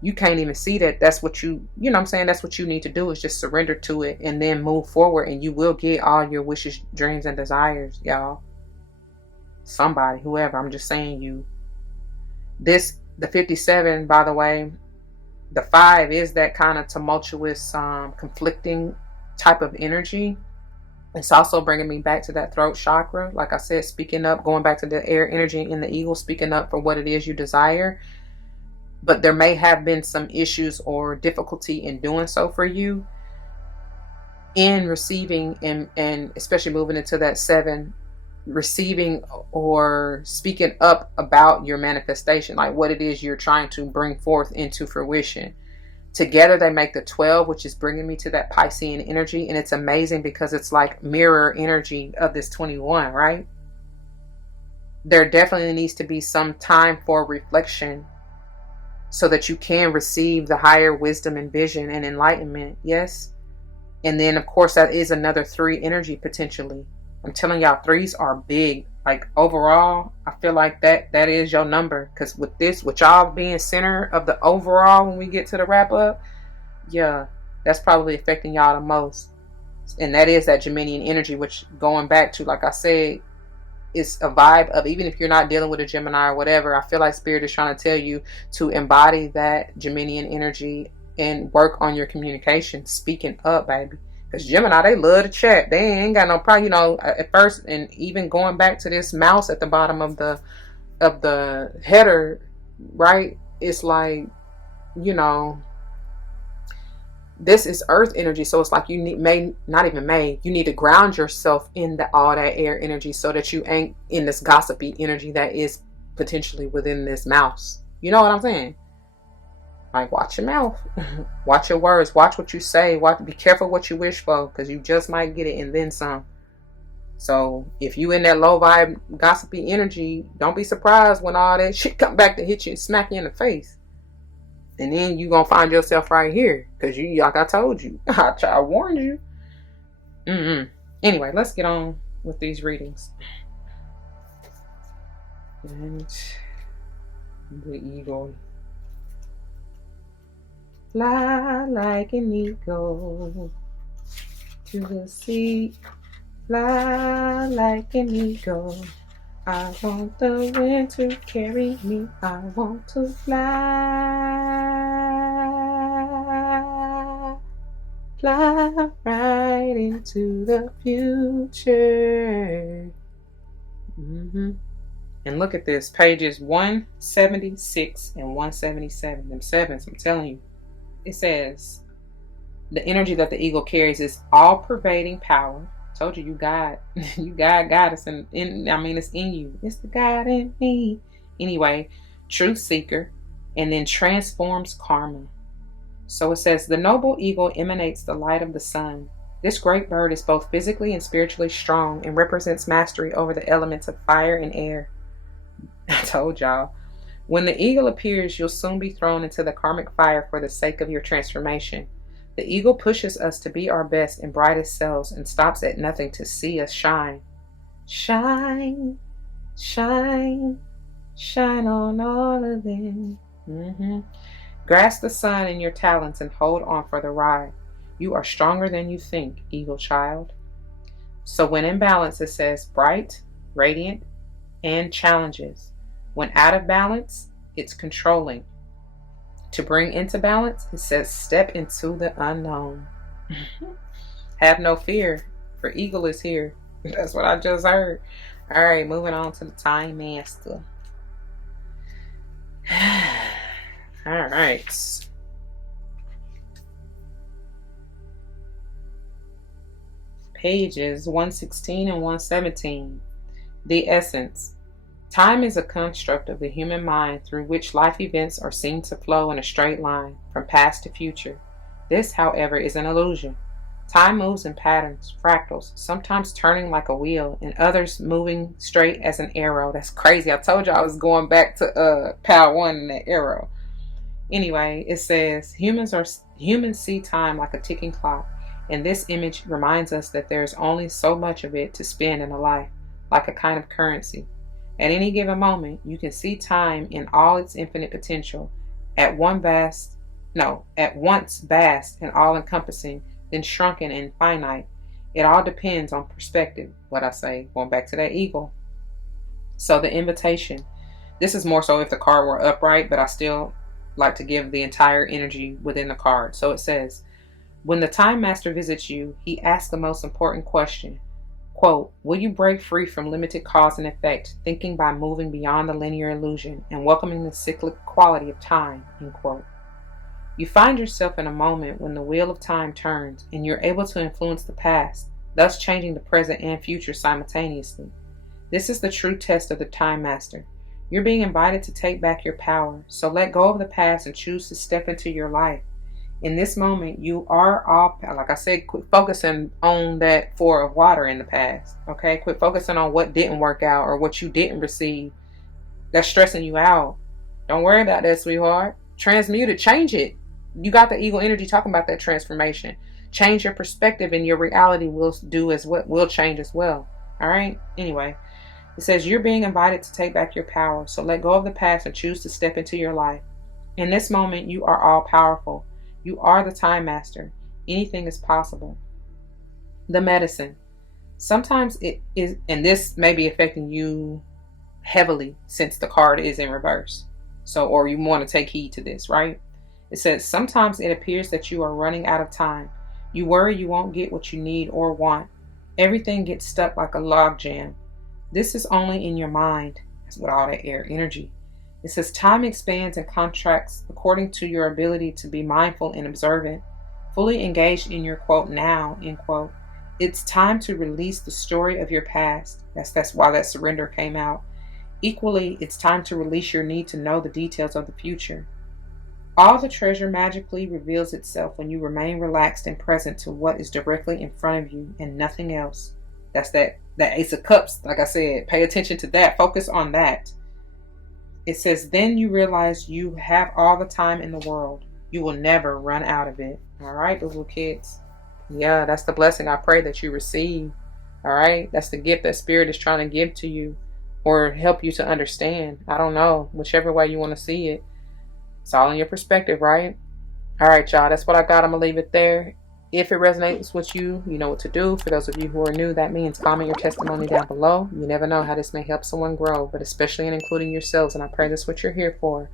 You can't even see that. That's what that's what you need to do, is just surrender to it and then move forward, and you will get all your wishes, dreams, and desires, y'all. Somebody, whoever, I'm just saying the 57, by the way, the 5 is that kind of tumultuous, conflicting type of energy. It's also bringing me back to that throat chakra. Like I said, speaking up, going back to the air energy in the eagle, speaking up for what it is you desire. But there may have been some issues or difficulty in doing so for you, in receiving and especially moving into that 7, receiving or speaking up about your manifestation, like what it is you're trying to bring forth into fruition. Together they make the 12, which is bringing me to that Piscean energy. And it's amazing because it's like mirror energy of this 21, right? There definitely needs to be some time for reflection so that you can receive the higher wisdom and vision and enlightenment. Yes. And then of course that is another 3 energy potentially. I'm telling y'all, 3s are big. Like overall, I feel like that is your number. Because with y'all being center of the overall, when we get to the wrap up, yeah, that's probably affecting y'all the most. And that is that Geminian energy, which, going back to, like I said, is a vibe of, even if you're not dealing with a Gemini or whatever, I feel like Spirit is trying to tell you to embody that Geminian energy and work on your communication, speaking up, baby. Because Gemini, they love to chat. They ain't got no problem, at first. And even going back to this mouse at the bottom of the header, right? It's like, This is earth energy, so it's like you you need to ground yourself in all that air energy so that you ain't in this gossipy energy that is potentially within this mouse. You know what I'm saying? Like, watch your mouth. Watch your words. Watch what you say. Be careful what you wish for, because you just might get it and then some. So if you in that low vibe gossipy energy, don't be surprised when all that shit come back to hit you and smack you in the face. And then you gonna find yourself right here, because you, like I told you, I warned you. Anyway, let's get on with these readings. And the eagle. Fly like an eagle to the sea. Fly like an eagle. I want the wind to carry me. I want to fly. Fly right into the future. And look at this. Pages 176 and 177. Them sevens, I'm telling you. It says, the energy that the eagle carries is all-pervading power. Told you, God, God is it's in you. It's the God in me. Anyway, truth seeker, and then transforms karma. So it says, the noble eagle emanates the light of the sun. This great bird is both physically and spiritually strong and represents mastery over the elements of fire and air. I told y'all. When the eagle appears, you'll soon be thrown into the karmic fire for the sake of your transformation. The eagle pushes us to be our best and brightest selves and stops at nothing to see us shine. Shine, shine, shine on all of them. Grasp the sun in your talents and hold on for the ride. You are stronger than you think, eagle child. So when in balance, it says bright, radiant, and challenges. When out of balance, it's controlling. To bring into balance, it says step into the unknown. Have no fear, for eagle is here. That's what I just heard. All right, moving on to the time master. All right. Pages 116 and 117. The essence. Time is a construct of the human mind through which life events are seen to flow in a straight line from past to future. This, however, is an illusion. Time moves in patterns, fractals, sometimes turning like a wheel and others moving straight as an arrow. That's crazy. I told you I was going back to Power 1 and that arrow. Anyway, it says humans see time like a ticking clock, and this image reminds us that there is only so much of it to spend in a life, like a kind of currency. At any given moment, you can see time in all its infinite potential, at once vast and all-encompassing, then shrunken and finite. It all depends on perspective, what I say, going back to that eagle. So the invitation, this is more so if the card were upright, but I still like to give the entire energy within the card. So it says, when the time master visits you, he asks the most important question. Quote, will you break free from limited cause and effect, thinking by moving beyond the linear illusion and welcoming the cyclic quality of time, end quote. You find yourself in a moment when the wheel of time turns and you're able to influence the past, thus changing the present and future simultaneously. This is the true test of the time master. You're being invited to take back your power, so let go of the past and choose to step into your life. In this moment, you are all, like I said, quit focusing on that 4 of water in the past, okay? Quit focusing on what didn't work out or what you didn't receive. That's stressing you out. Don't worry about that, sweetheart. Transmute it. Change it. You got the eagle energy talking about that transformation. Change your perspective and your reality will change as well, all right? Anyway, it says you're being invited to take back your power, so let go of the past and choose to step into your life. In this moment, you are all powerful. You are the time master. Anything is possible. The medicine. Sometimes it is, and this may be affecting you heavily since the card is in reverse. So, or you want to take heed to this, right? It says, sometimes it appears that you are running out of time. You worry you won't get what you need or want. Everything gets stuck like a log jam. This is only in your mind. That's with all that air energy. It says time expands and contracts according to your ability to be mindful and observant. fully engaged in your quote now, end quote. It's time to release the story of your past. That's why that surrender came out. Equally, it's time to release your need to know the details of the future. All the treasure magically reveals itself when you remain relaxed and present to what is directly in front of you and nothing else. That's that Ace of Cups. Like I said, pay attention to that. Focus on that. It says, then you realize you have all the time in the world. You will never run out of it. All right, little kids. Yeah, that's the blessing I pray that you receive. All right, that's the gift that Spirit is trying to give to you or help you to understand. I don't know, whichever way you want to see it. It's all in your perspective, right? All right, y'all, that's what I got. I'm going to leave it there. If it resonates with you, you know what to do. For those of you who are new, that means comment your testimony down below. You never know how this may help someone grow, but especially in including yourselves. And I pray that's what you're here for.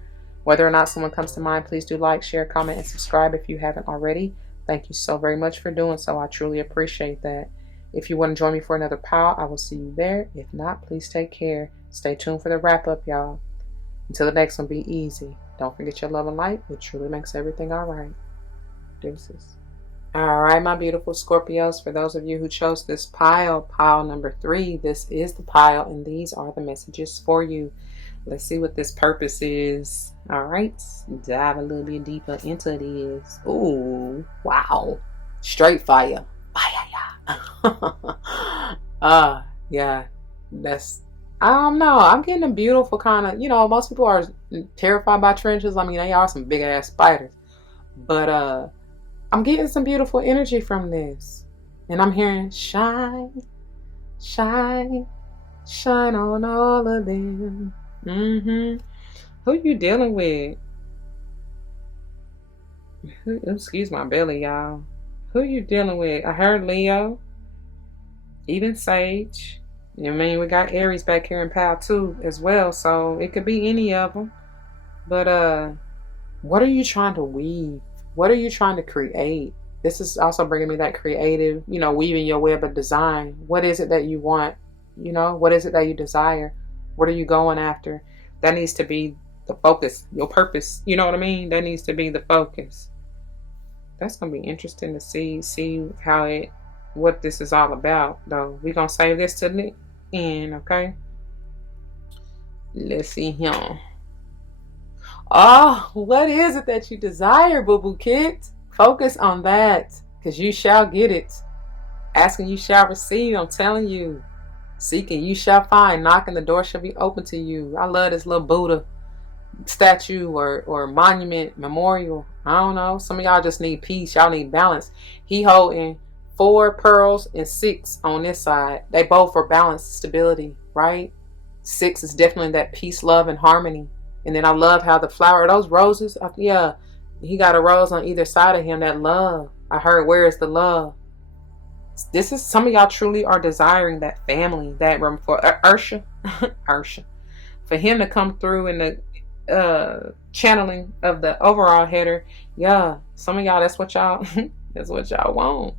Whether or not someone comes to mind, please do like, share, comment, and subscribe if you haven't already. Thank you so very much for doing so. I truly appreciate that. If you want to join me for another pile, I will see you there. If not, please take care. Stay tuned for the wrap up, y'all. Until the next one, be easy. Don't forget your love and light. It truly makes everything all right. Deuces. All right, my beautiful Scorpios. For those of you who chose this pile number 3, this is the pile, and these are the messages for you. Let's see what this purpose is. All right, dive a little bit deeper into this. Ooh, wow, straight fire. Yeah, that's, I don't know. I'm getting a beautiful kind of, most people are terrified by trenches. I mean, they are some big ass spiders, but I'm getting some beautiful energy from this. And I'm hearing shine, shine, shine on all of them. Who you dealing with? Excuse my belly, y'all. Who you dealing with? I heard Leo. Even Sage. I mean, we got Aries back here in Pile 2 as well. So it could be any of them. But what are you trying to weave? What are you trying to create? This is also bringing me that creative, weaving your web of design. What is it that you want? What is it that you desire? What are you going after? That needs to be the focus, your purpose. You know what I mean? That needs to be the focus. That's going to be interesting to see what this is all about, though. We're going to save this to the end, okay? Let's see here. Oh, what is it that you desire, boo-boo kids? Focus on that, because you shall get it. Asking, you shall receive. I'm telling you. Seeking, you shall find. Knocking, the door shall be open to you. I love this little Buddha statue or monument, memorial. I don't know. Some of y'all just need peace. Y'all need balance. He holding 4 pearls and 6 on this side. They both are balance, stability, right? 6 is definitely that peace, love, and harmony. And then I love how the flower, those roses, yeah, he got a rose on either side of him, that love. I heard, where is the love? This is, some of y'all truly are desiring that family, that room for Ursha, for him to come through in the channeling of the overall header. Yeah, some of y'all, that's what y'all, that's what y'all want.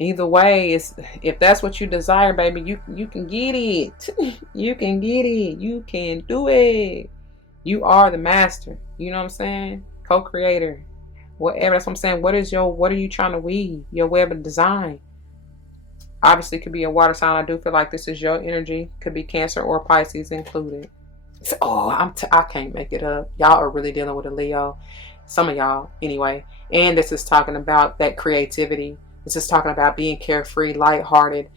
Either way, if that's what you desire, baby, you can get it. You can get it. You can do it. You are the master. You know what I'm saying? Co-creator. Whatever. That's what I'm saying. What are you trying to weave? Your web of design. Obviously, it could be a water sign. I do feel like this is your energy. Could be Cancer or Pisces included. Oh, I can't make it up. Y'all are really dealing with a Leo. Some of y'all, anyway. And this is talking about that creativity. This is talking about being carefree, lighthearted,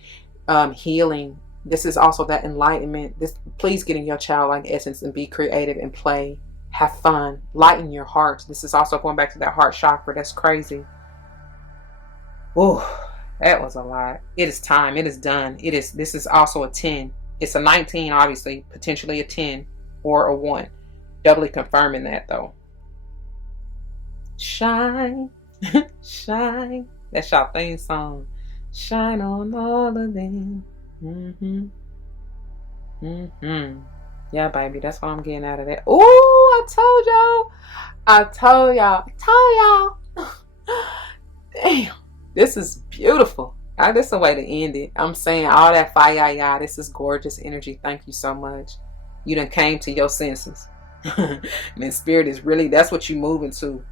healing. This is also that enlightenment. Please get in your childlike essence and be creative and play. Have fun. Lighten your heart. This is also going back to that heart chakra. That's crazy. Whoa, that was a lot. It is time. It is done. This is also a 10. It's a 19, obviously. Potentially a 10 or a 1. Doubly confirming that, though. Shine. Shine. That's y'all theme song. Shine on all of them. Yeah, baby, that's what I'm getting out of that. Ooh, I told y'all. Damn, this is beautiful. This is a way to end it. I'm saying all that fire, y'all. This is gorgeous energy. Thank you so much. You done came to your senses. And Spirit is really, that's what you moving to.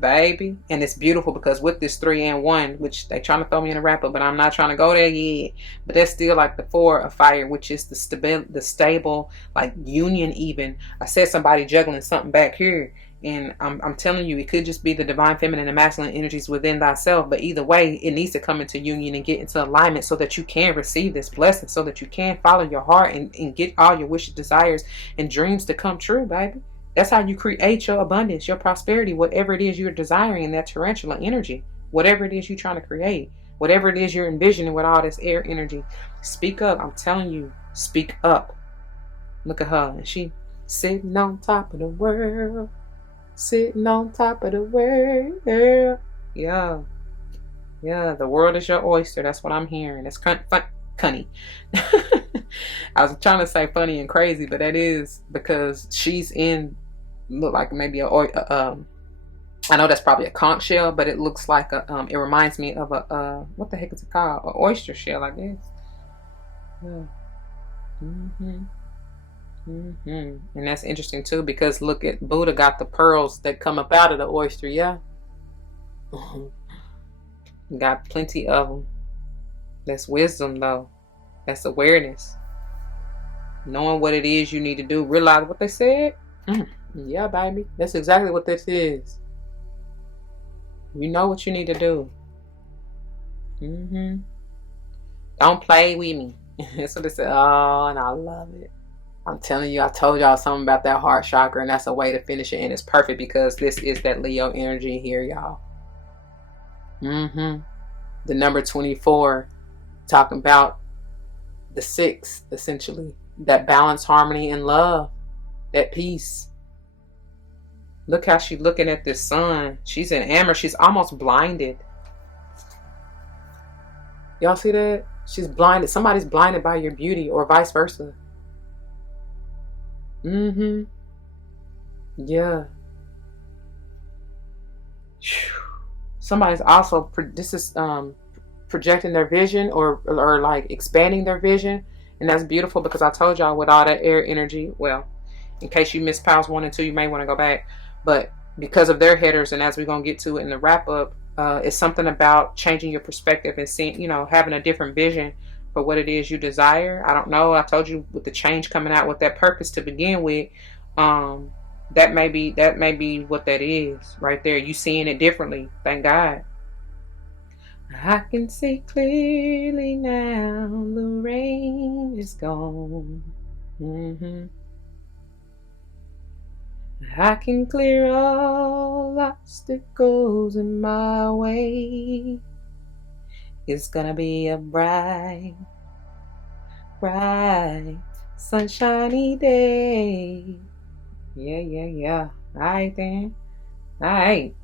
baby. And it's beautiful because with this 3 and 1, which they trying to throw me in a wrap up, but I'm not trying to go there yet. But that's still like the 4 of fire, which is the stable, like union. Even I said somebody juggling something back here, and I'm telling you, it could just be the divine feminine and masculine energies within thyself. But either way, it needs to come into union and get into alignment so that you can receive this blessing, so that you can follow your heart and get all your wishes, desires, and dreams to come true, baby. That's how you create your abundance, your prosperity, whatever it is you're desiring in that tarantula energy, whatever it is you're trying to create, whatever it is you're envisioning with all this air energy. Speak up. I'm telling you, speak up. Look at her. And she sitting on top of the world. Sitting on top of the world. Yeah. Yeah, the world is your oyster. That's what I'm hearing. It's funny. I was trying to say funny and crazy, but that is because she's in, look like maybe I know that's probably a conch shell, but it looks like a it reminds me of a what the heck is it called? An oyster shell, I guess. Yeah. And that's interesting too, because look at Buddha got the pearls that come up out of the oyster. Yeah. Got plenty of them. That's wisdom though. That's awareness. Knowing what it is you need to do. Realize what they said. Yeah, baby. That's exactly what this is. You know what you need to do. Don't play with me. That's what they said. Oh, and I love it. I'm telling you, I told y'all something about that heart chakra, and that's a way to finish it. And it's perfect because this is that Leo energy here, y'all. The number 24, talking about the 6, essentially. That balance, harmony, and love. That peace. Look how she's looking at this sun. She's in amber. She's almost blinded. Y'all see that? She's blinded. Somebody's blinded by your beauty, or vice versa. Yeah. Somebody's also, this is projecting their vision or like expanding their vision. And that's beautiful because I told y'all with all that air energy, well, in case you missed piles 1 and 2, you may want to go back. But because of their headers, and as we're going to get to it in the wrap up, it's something about changing your perspective and seeing, you know, having a different vision for what it is you desire. I don't know. I told you with the change coming out with that purpose to begin with, that may be what that is right there. You seeing it differently. Thank God. I can see clearly now, the rain is gone. I can clear all obstacles in my way. It's gonna be a bright, bright, sunshiny day. Yeah. All right then. All right.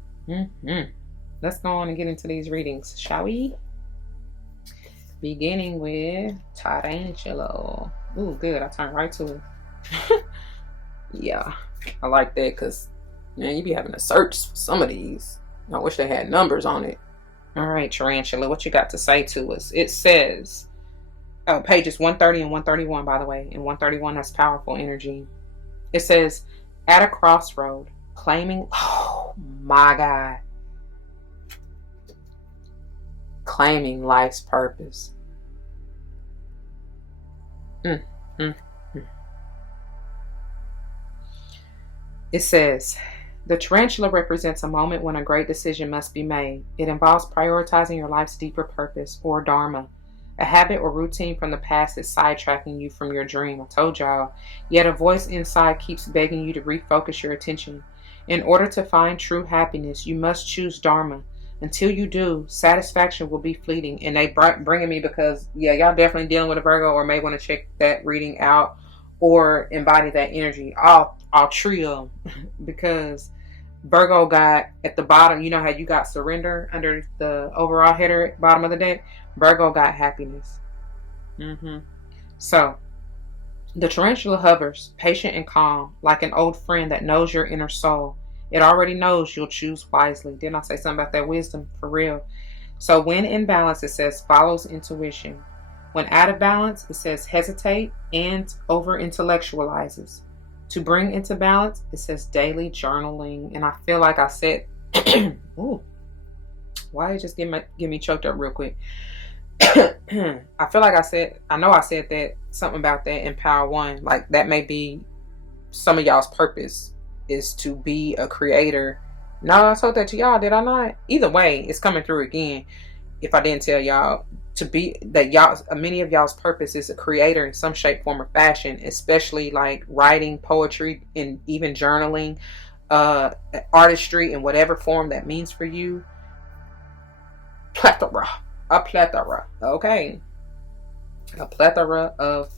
Let's go on and get into these readings, shall we? Beginning with Tarantula. Ooh, good. I turned right to it. Yeah, I like that because, man, you be having to search for some of these. I wish they had numbers on it. All right, Tarantula, what you got to say to us? It says, pages 130 and 131, by the way. And 131, that's powerful energy. It says, at a crossroad, claiming, oh my God, claiming life's purpose. It says, the tarantula represents a moment when a great decision must be made. It involves prioritizing your life's deeper purpose, or dharma. A habit or routine from the past is sidetracking you from your dream. I told y'all. Yet a voice inside keeps begging you to refocus your attention. In order to find true happiness, you must choose dharma. Until you do, satisfaction will be fleeting. And they bringing me because, yeah, y'all definitely dealing with a Virgo, or may want to check that reading out or embody that energy. All trio, because Virgo got at the bottom, you know how you got surrender under the overall header at the bottom of the deck? Virgo got happiness. So, the tarantula hovers, patient and calm, like an old friend that knows your inner soul. It already knows you'll choose wisely. Didn't I say something about that wisdom? For real. So when in balance, it says follows intuition. When out of balance, it says hesitate and over-intellectualizes. To bring into balance, it says daily journaling. And I feel like I said Ooh, why it just get me choked up real quick? I feel like I know I said that something about that in Power One. Like that may be some of y'all's purpose is to be a creator. No, I told that to y'all, did I not? Either way, it's coming through again. If I didn't tell y'all to be that y'all, many of y'all's purpose is a creator in some shape, form, or fashion, especially like writing, poetry, and even journaling, artistry in whatever form that means for you. A plethora, okay, a plethora of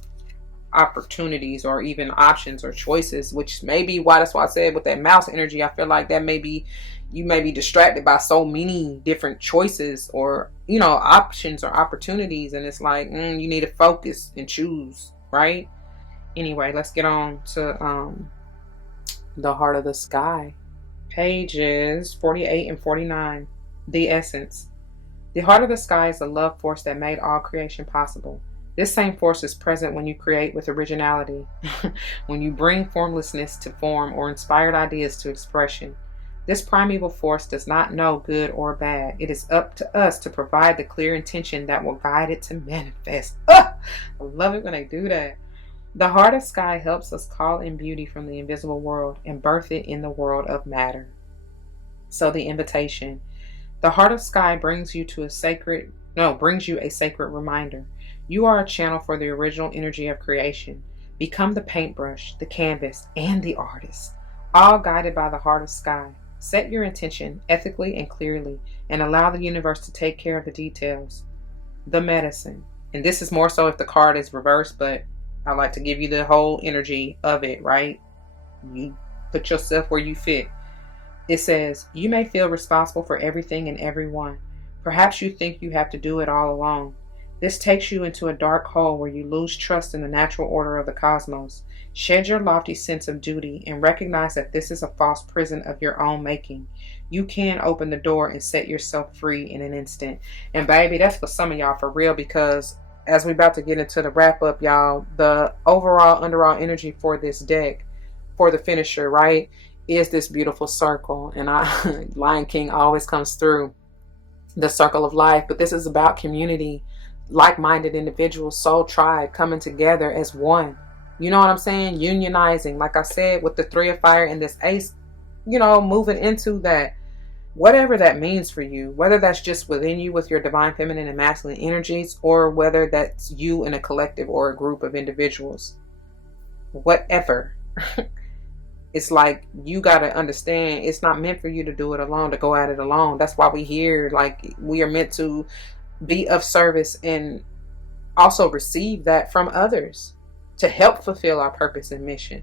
opportunities or even options or choices, which may be why that's why I said with that mouse energy, I feel like that maybe you may be distracted by so many different choices or options or opportunities, and it's like you need to focus and choose, right? Anyway, let's get on to the heart of the sky, pages 48 and 49. The essence. The heart of the sky is the love force that made all creation possible. This same force is present when you create with originality, when you bring formlessness to form or inspired ideas to expression. This primeval force does not know good or bad. It is up to us to provide the clear intention that will guide it to manifest. I love it when they do that. The heart of sky helps us call in beauty from the invisible world and birth it in the world of matter. So the invitation. The heart of sky brings you a sacred reminder. You are a channel for the original energy of creation. Become the paintbrush, the canvas, and the artist, all guided by the heart of sky. Set your intention ethically and clearly, and allow the universe to take care of the details. The medicine. And this is more so if the card is reversed, but I like to give you the whole energy of it, right? You put yourself where you fit. It says, you may feel responsible for everything and everyone. Perhaps you think you have to do it all alone. This takes you into a dark hole where you lose trust in the natural order of the cosmos. Shed your lofty sense of duty and recognize that this is a false prison of your own making. You can open the door and set yourself free in an instant. And baby, that's for some of y'all for real, because as we about to get into the wrap up, y'all, the overall underall energy for this deck, for the finisher, right, is this beautiful circle. And Lion King always comes through, the circle of life. But this is about community, like-minded individuals, soul tribe coming together as one. You know what I'm saying? Unionizing, like I said, with the 3 of fire and this ace, moving into that, whatever that means for you, whether that's just within you with your divine feminine and masculine energies, or whether that's you in a collective or a group of individuals, whatever. It's like, you got to understand, it's not meant for you to do it alone, to go at it alone. That's why we here, like, we are meant to be of service and also receive that from others to help fulfill our purpose and mission.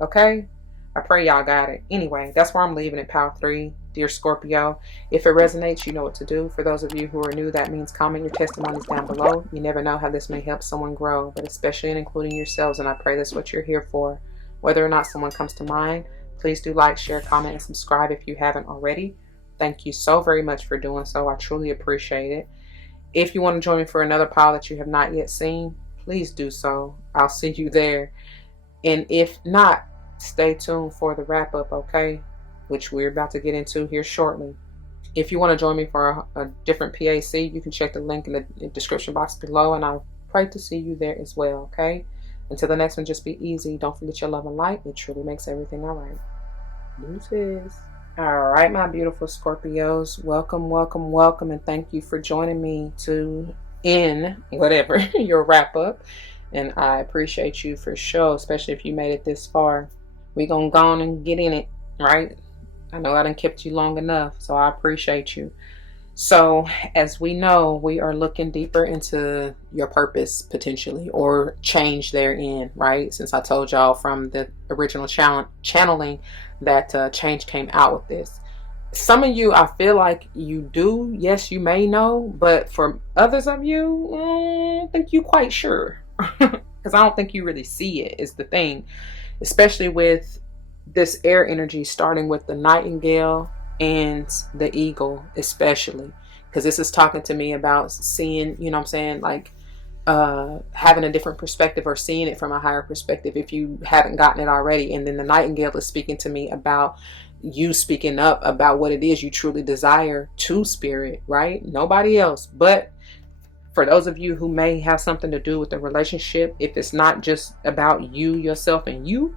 Okay? I pray y'all got it. Anyway, that's where I'm leaving it, Power 3. Dear Scorpio, if it resonates, you know what to do. For those of you who are new, that means comment your testimonies down below. You never know how this may help someone grow, but especially in including yourselves, and I pray that's what you're here for. Whether or not someone comes to mind, please do like, share, comment, and subscribe if you haven't already. Thank you so very much for doing so. I truly appreciate it. If you want to join me for another pile that you have not yet seen, please do so. I'll see you there. And if not, stay tuned for the wrap up, okay? Which we're about to get into here shortly. If you want to join me for a different PAC, you can check the link in the description box below, and I'll pray to see you there as well, okay? Until the next one, just be easy. Don't forget your love and light. It truly makes everything all right. Deuces. All right, my beautiful Scorpios. Welcome, welcome, welcome, and thank you for joining me to end whatever your wrap up. And I appreciate you for sure, especially if you made it this far. We're going to go on and get in it, right? I know I done kept you long enough, so I appreciate you. So, as we know, we are looking deeper into your purpose, potentially, or change therein, right? Since I told y'all from the original channeling that change came out with this. Some of you, I feel like you do. Yes, you may know. But for others of you, I don't think you quite sure. Because I don't think you really see it, is the thing. Especially with this air energy, starting with the Nightingale and the eagle, especially, because this is talking to me about seeing, you know what I'm saying, like having a different perspective or seeing it from a higher perspective if you haven't gotten it already. And then the Nightingale is speaking to me about you speaking up about what it is you truly desire to spirit, right? Nobody else. But for those of you who may have something to do with the relationship, if it's not just about you, yourself, and you,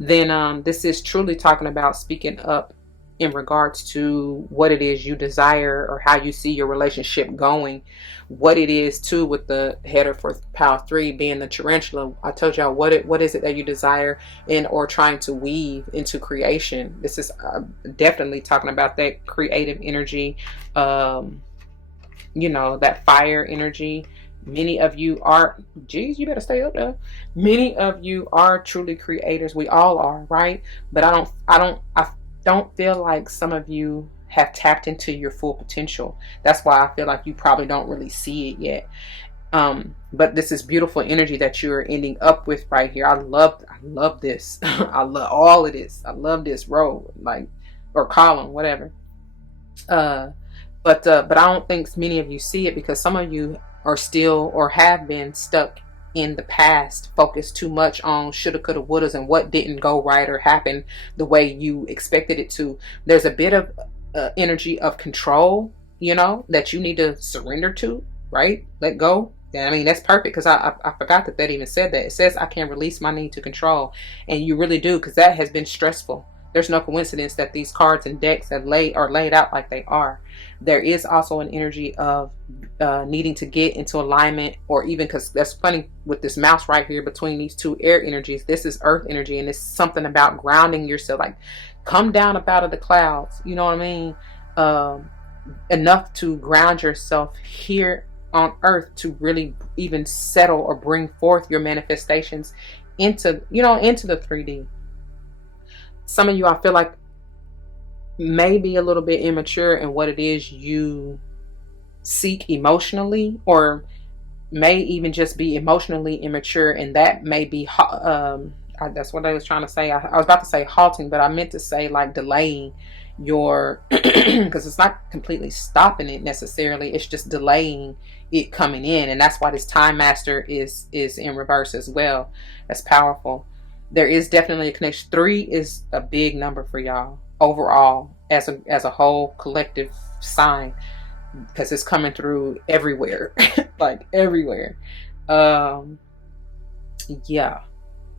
then this is truly talking about speaking up in regards to what it is you desire or how you see your relationship going. What it is too, with the header for pile 3 being the tarantula. I told y'all what is it that you desire in or trying to weave into creation. This is definitely talking about that creative energy, you know, that fire energy. Many of you are, geez, you better stay up there. Many of you are truly creators. We all are, right? But I don't feel like some of you have tapped into your full potential. That's why I feel like you probably don't really see it yet. But this is beautiful energy that you're ending up with right here. I love this. I love all of this. I love this row, like, or column, whatever. But I don't think many of you see it, because some of you are still or have been stuck in the past, focused too much on shoulda, coulda, wouldas, and what didn't go right or happen the way you expected it to. There's a bit of energy of control, you know, that you need to surrender to, right? Let go. I mean, that's perfect, because I forgot that even said that. It says I can release my need to control, and you really do, because that has been stressful. There's no coincidence that these cards and decks are laid out like they are. There is also an energy of needing to get into alignment, or even, because that's funny with this mouse right here between these two air energies. This is earth energy, and it's something about grounding yourself, like come down up out of the clouds. You know what I mean? Enough to ground yourself here on earth to really even settle or bring forth your manifestations into, you know, into the 3D. Some of you, I feel like, may be a little bit immature in what it is you seek emotionally, or may even just be emotionally immature, and that may be that's what I was trying to say. I was about to say halting, but I meant to say like delaying your because it's not completely stopping it necessarily, it's just delaying it coming in. And that's why this time master is in reverse as well. That's powerful. There is definitely a connection. 3 is a big number for y'all overall, as a whole collective sign, because it's coming through everywhere. Like everywhere. Yeah.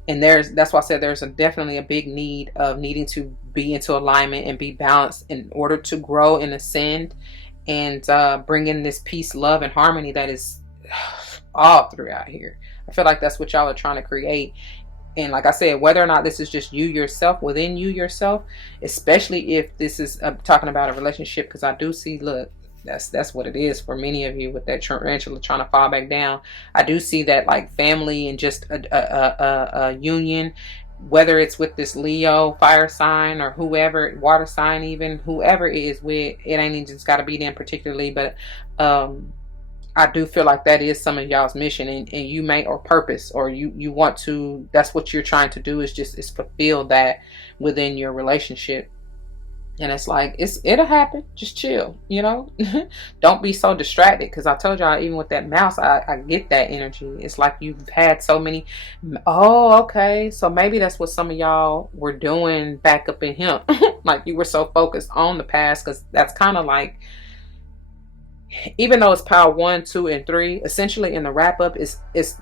And that's why I said there's definitely a big need of needing to be into alignment and be balanced in order to grow and ascend, and bring in this peace, love, and harmony that is all throughout here. I feel like that's what y'all are trying to create. And like I said, whether or not this is just you yourself, within you yourself, especially if this is talking about a relationship, because I do see, look, that's what it is for many of you with that tarantula trying to fall back down. I do see that, like, family and just a union, whether it's with this Leo fire sign or whoever, water sign, even whoever it is with. It ain't even just got to be them particularly, but I do feel like that is some of y'all's mission, and you may, or purpose, or you want to, that's what you're trying to do, is fulfill that within your relationship. And it's like, it'll happen. Just chill, you know. Don't be so distracted, because I told y'all, even with that mouse, I get that energy. It's like you've had so many. Oh, okay, so maybe that's what some of y'all were doing back up in him. Like you were so focused on the past, because that's kind of like, even though it's power 1, 2, and 3, essentially in the wrap up, it's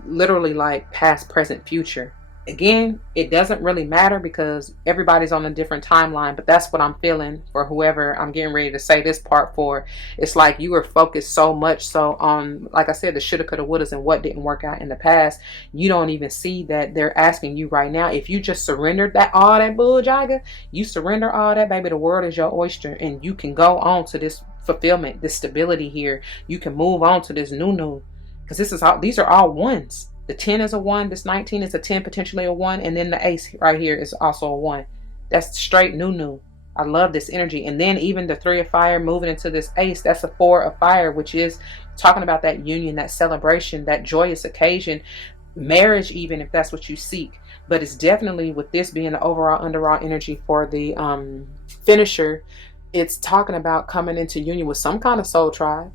literally like past, present, future. Again, it doesn't really matter, because everybody's on a different timeline, but that's what I'm feeling for whoever I'm getting ready to say this part for. It's like you were focused so much so on, like I said, the shoulda, coulda, wouldas, and what didn't work out in the past. You don't even see that they're asking you right now, if you just surrendered all that bull jagger, you surrender all that, baby, the world is your oyster, and you can go on to this fulfillment, this stability here. You can move on to this new, because these are all ones. The 10 is a 1. This 19 is a 10, potentially a 1. And then the ace right here is also a 1. That's straight new. I love this energy. And then even the 3 of fire moving into this ace, that's a 4 of fire, which is talking about that union, that celebration, that joyous occasion, marriage, even if that's what you seek. But it's definitely, with this being the overall underall energy for the finisher, it's talking about coming into union with some kind of soul tribe.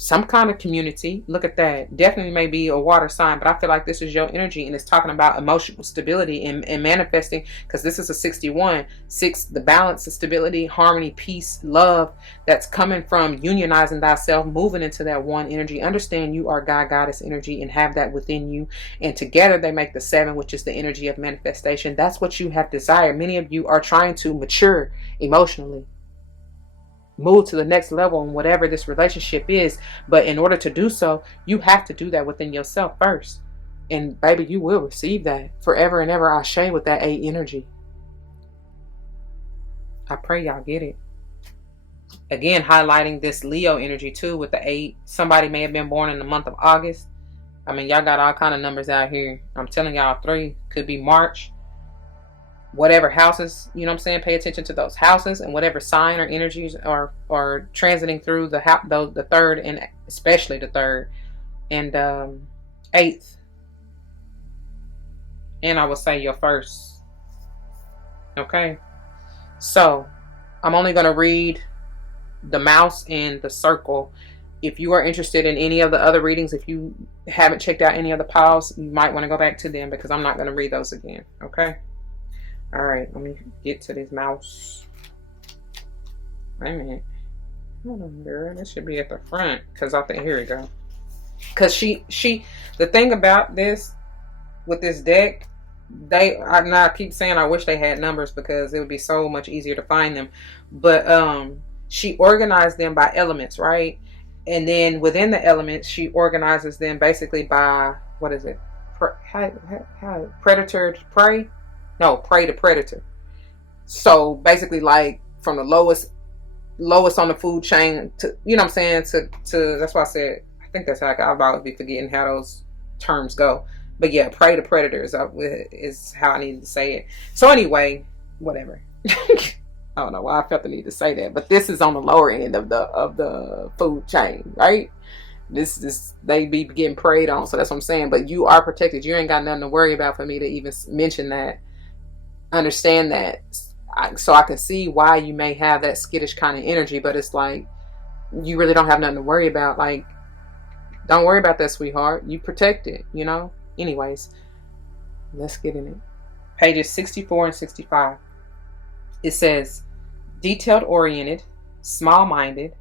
some kind of community. Look at that. Definitely may be a water sign, but I feel like this is your energy, and it's talking about emotional stability and manifesting, because this is a 61. 6, the balance of stability, harmony, peace, love that's coming from unionizing thyself, moving into that one energy. Understand you are God, goddess energy, and have that within you. And together they make the 7, which is the energy of manifestation. That's what you have desired. Many of you are trying to mature emotionally, move to the next level in whatever this relationship is. But in order to do so, you have to do that within yourself first. And baby, you will receive that forever and ever. Ashe with that 8 energy. I pray y'all get it. Again, highlighting this Leo energy too with the 8. Somebody may have been born in the month of August. I mean, y'all got all kind of numbers out here. I'm telling y'all, 3 could be March. Whatever houses, you know what I'm saying, pay attention to those houses, and whatever sign or energies are transiting through the 3rd, and especially the 3rd and 8th, and I would say your 1st. Okay, so I'm only going to read the mouse and the circle. If you are interested in any of the other readings, if you haven't checked out any of the piles, you might want to go back to them, because I'm not going to read those again. Okay. All right, let me get to this mouse. Wait a minute. Hold on, girl. This should be at the front, because I think, here we go. Because she, the thing about this, with this deck, I keep saying I wish they had numbers, because it would be so much easier to find them. But she organized them by elements, right? And then within the elements, she organizes them basically by, what is it? Predator to prey? No, prey to predator. So basically, like from the lowest on the food chain to, you know what I'm saying, to that's why I said, I think that's how I about be forgetting how those terms go. But yeah, prey to predators is how I needed to say it. So anyway, whatever. I don't know why I felt the need to say that, but this is on the lower end of the food chain, right? This is, they be getting preyed on, so that's what I'm saying. But you are protected. You ain't got nothing to worry about for me to even mention that. Understand that. So I can see why you may have that skittish kind of energy, but it's like you really don't have nothing to worry about. Like, don't worry about that, sweetheart. You protected, you know. Anyways, let's get in it. Pages 64 and 65. It says, detailed oriented, small minded,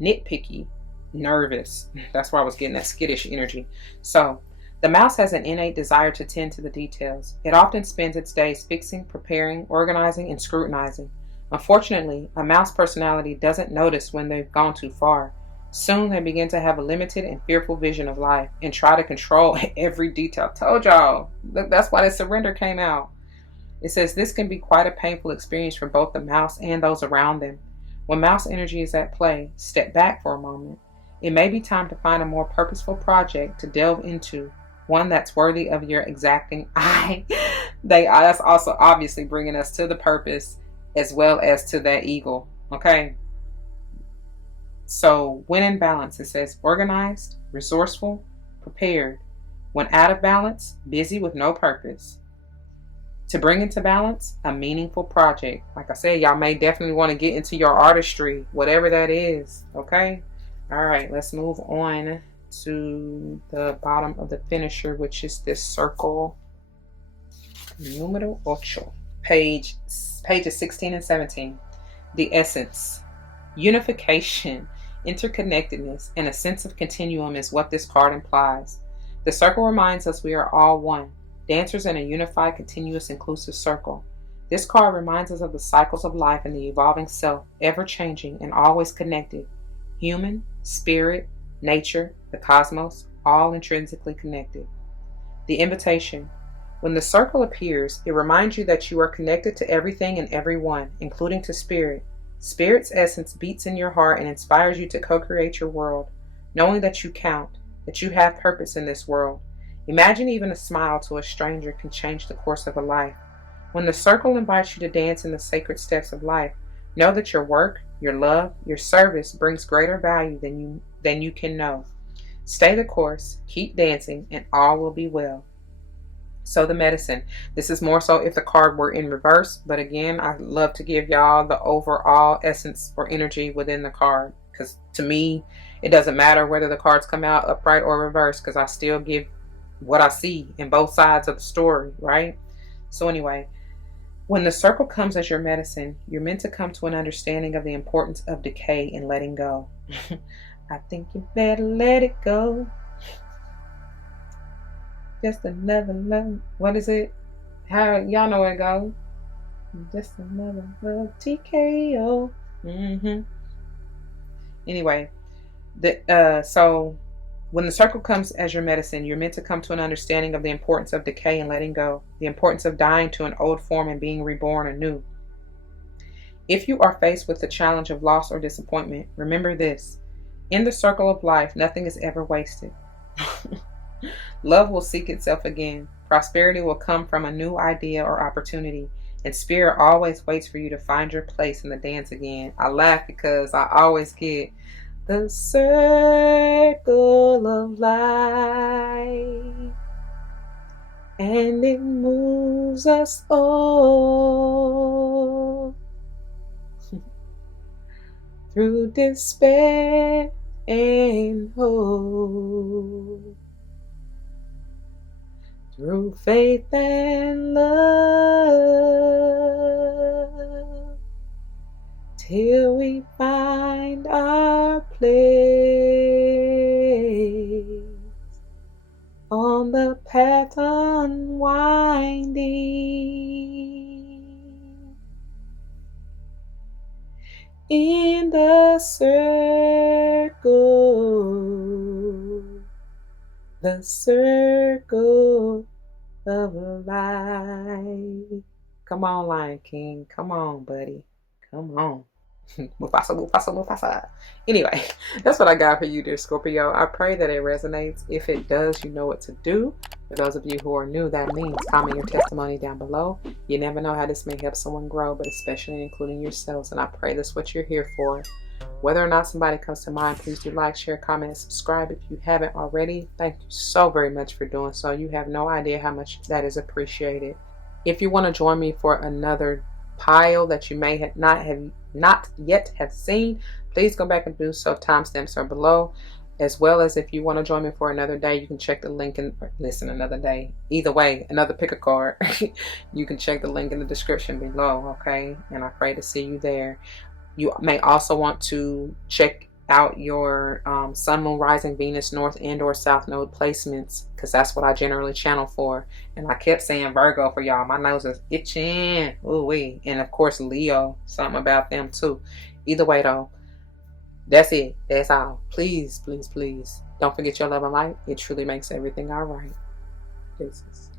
nitpicky, nervous. That's where I was getting that skittish energy. So the mouse has an innate desire to tend to the details. It often spends its days fixing, preparing, organizing, and scrutinizing. Unfortunately, a mouse personality doesn't notice when they've gone too far. Soon they begin to have a limited and fearful vision of life and try to control every detail. Told y'all. That's why the surrender came out. It says this can be quite a painful experience for both the mouse and those around them. When mouse energy is at play, step back for a moment. It may be time to find a more purposeful project to delve into, one that's worthy of your exacting eye. That's also obviously bringing us to the purpose as well as to that eagle. Okay. So when in balance, it says organized, resourceful, prepared. When out of balance, busy with no purpose. To bring into balance, a meaningful project. Like I said, y'all may definitely want to get into your artistry, whatever that is. Okay. All right, let's move on to the bottom of the finisher, which is this circle. Número 8. Pages 16 and 17. The essence. Unification, interconnectedness, and a sense of continuum is what this card implies. The circle reminds us we are all one, dancers in a unified, continuous, inclusive circle. This card reminds us of the cycles of life and the evolving self, ever-changing and always connected. Human, spirit, nature, the cosmos, all intrinsically connected. The invitation. When the circle appears, it reminds you that you are connected to everything and everyone, including to spirit. Spirit's essence beats in your heart and inspires you to co-create your world, knowing that you count, that you have purpose in this world. Imagine even a smile to a stranger can change the course of a life. When the circle invites you to dance in the sacred steps of life, know that your work, your love, your service brings greater value than you can know. Stay the course, keep dancing, and all will be well. So the medicine. This is more so if the card were in reverse, but again, I love to give y'all the overall essence or energy within the card. because to me, it doesn't matter whether the cards come out upright or reversed, because I still give what I see in both sides of the story, right? So anyway, when the circle comes as your medicine, you're meant to come to an understanding of the importance of decay and letting go. I think you better let it go. Just another love. What is it? How y'all know where it goes? Just another love TKO. Anyway, so when the circle comes as your medicine, you're meant to come to an understanding of the importance of decay and letting go, the importance of dying to an old form and being reborn anew. If you are faced with the challenge of loss or disappointment, remember this: in the circle of life, nothing is ever wasted. Love will seek itself again. Prosperity will come from a new idea or opportunity. And spirit always waits for you to find your place in the dance again. I laugh because I always get the circle of life, and it moves us all through despair and hope, through faith and love, till we find our place on the path unwinding, in the circle of life. Come on, Lion King. Come on, buddy. Come on. Mufasa, Mufasa, Mufasa. Anyway, that's what I got for you, dear Scorpio. I pray that it resonates. If it does, you know what to do. For those of you who are new, that means comment your testimony down below. You never know how this may help someone grow, but especially including yourselves. And I pray that's what you're here for. Whether or not somebody comes to mind, please do like, share, comment, and subscribe if you haven't already. Thank you so very much for doing so. You have no idea how much that is appreciated. If you want to join me for another pile that you may not yet have seen, please go back and do so. Timestamps are below. As well as if you want to join me for another day, you can check the link and listen another day. Either way, another pick a card. You can check the link in the description below, okay? And I pray to see you there. You may also want to check out your Sun, Moon, Rising, Venus, North and or South Node placements, because that's what I generally channel for. And I kept saying Virgo for y'all. My nose is itching. Ooh wee. And of course Leo. Something about them too. Either way though, that's it. That's all. Please, please, please don't forget your love and light. It truly makes everything all right. Deuces.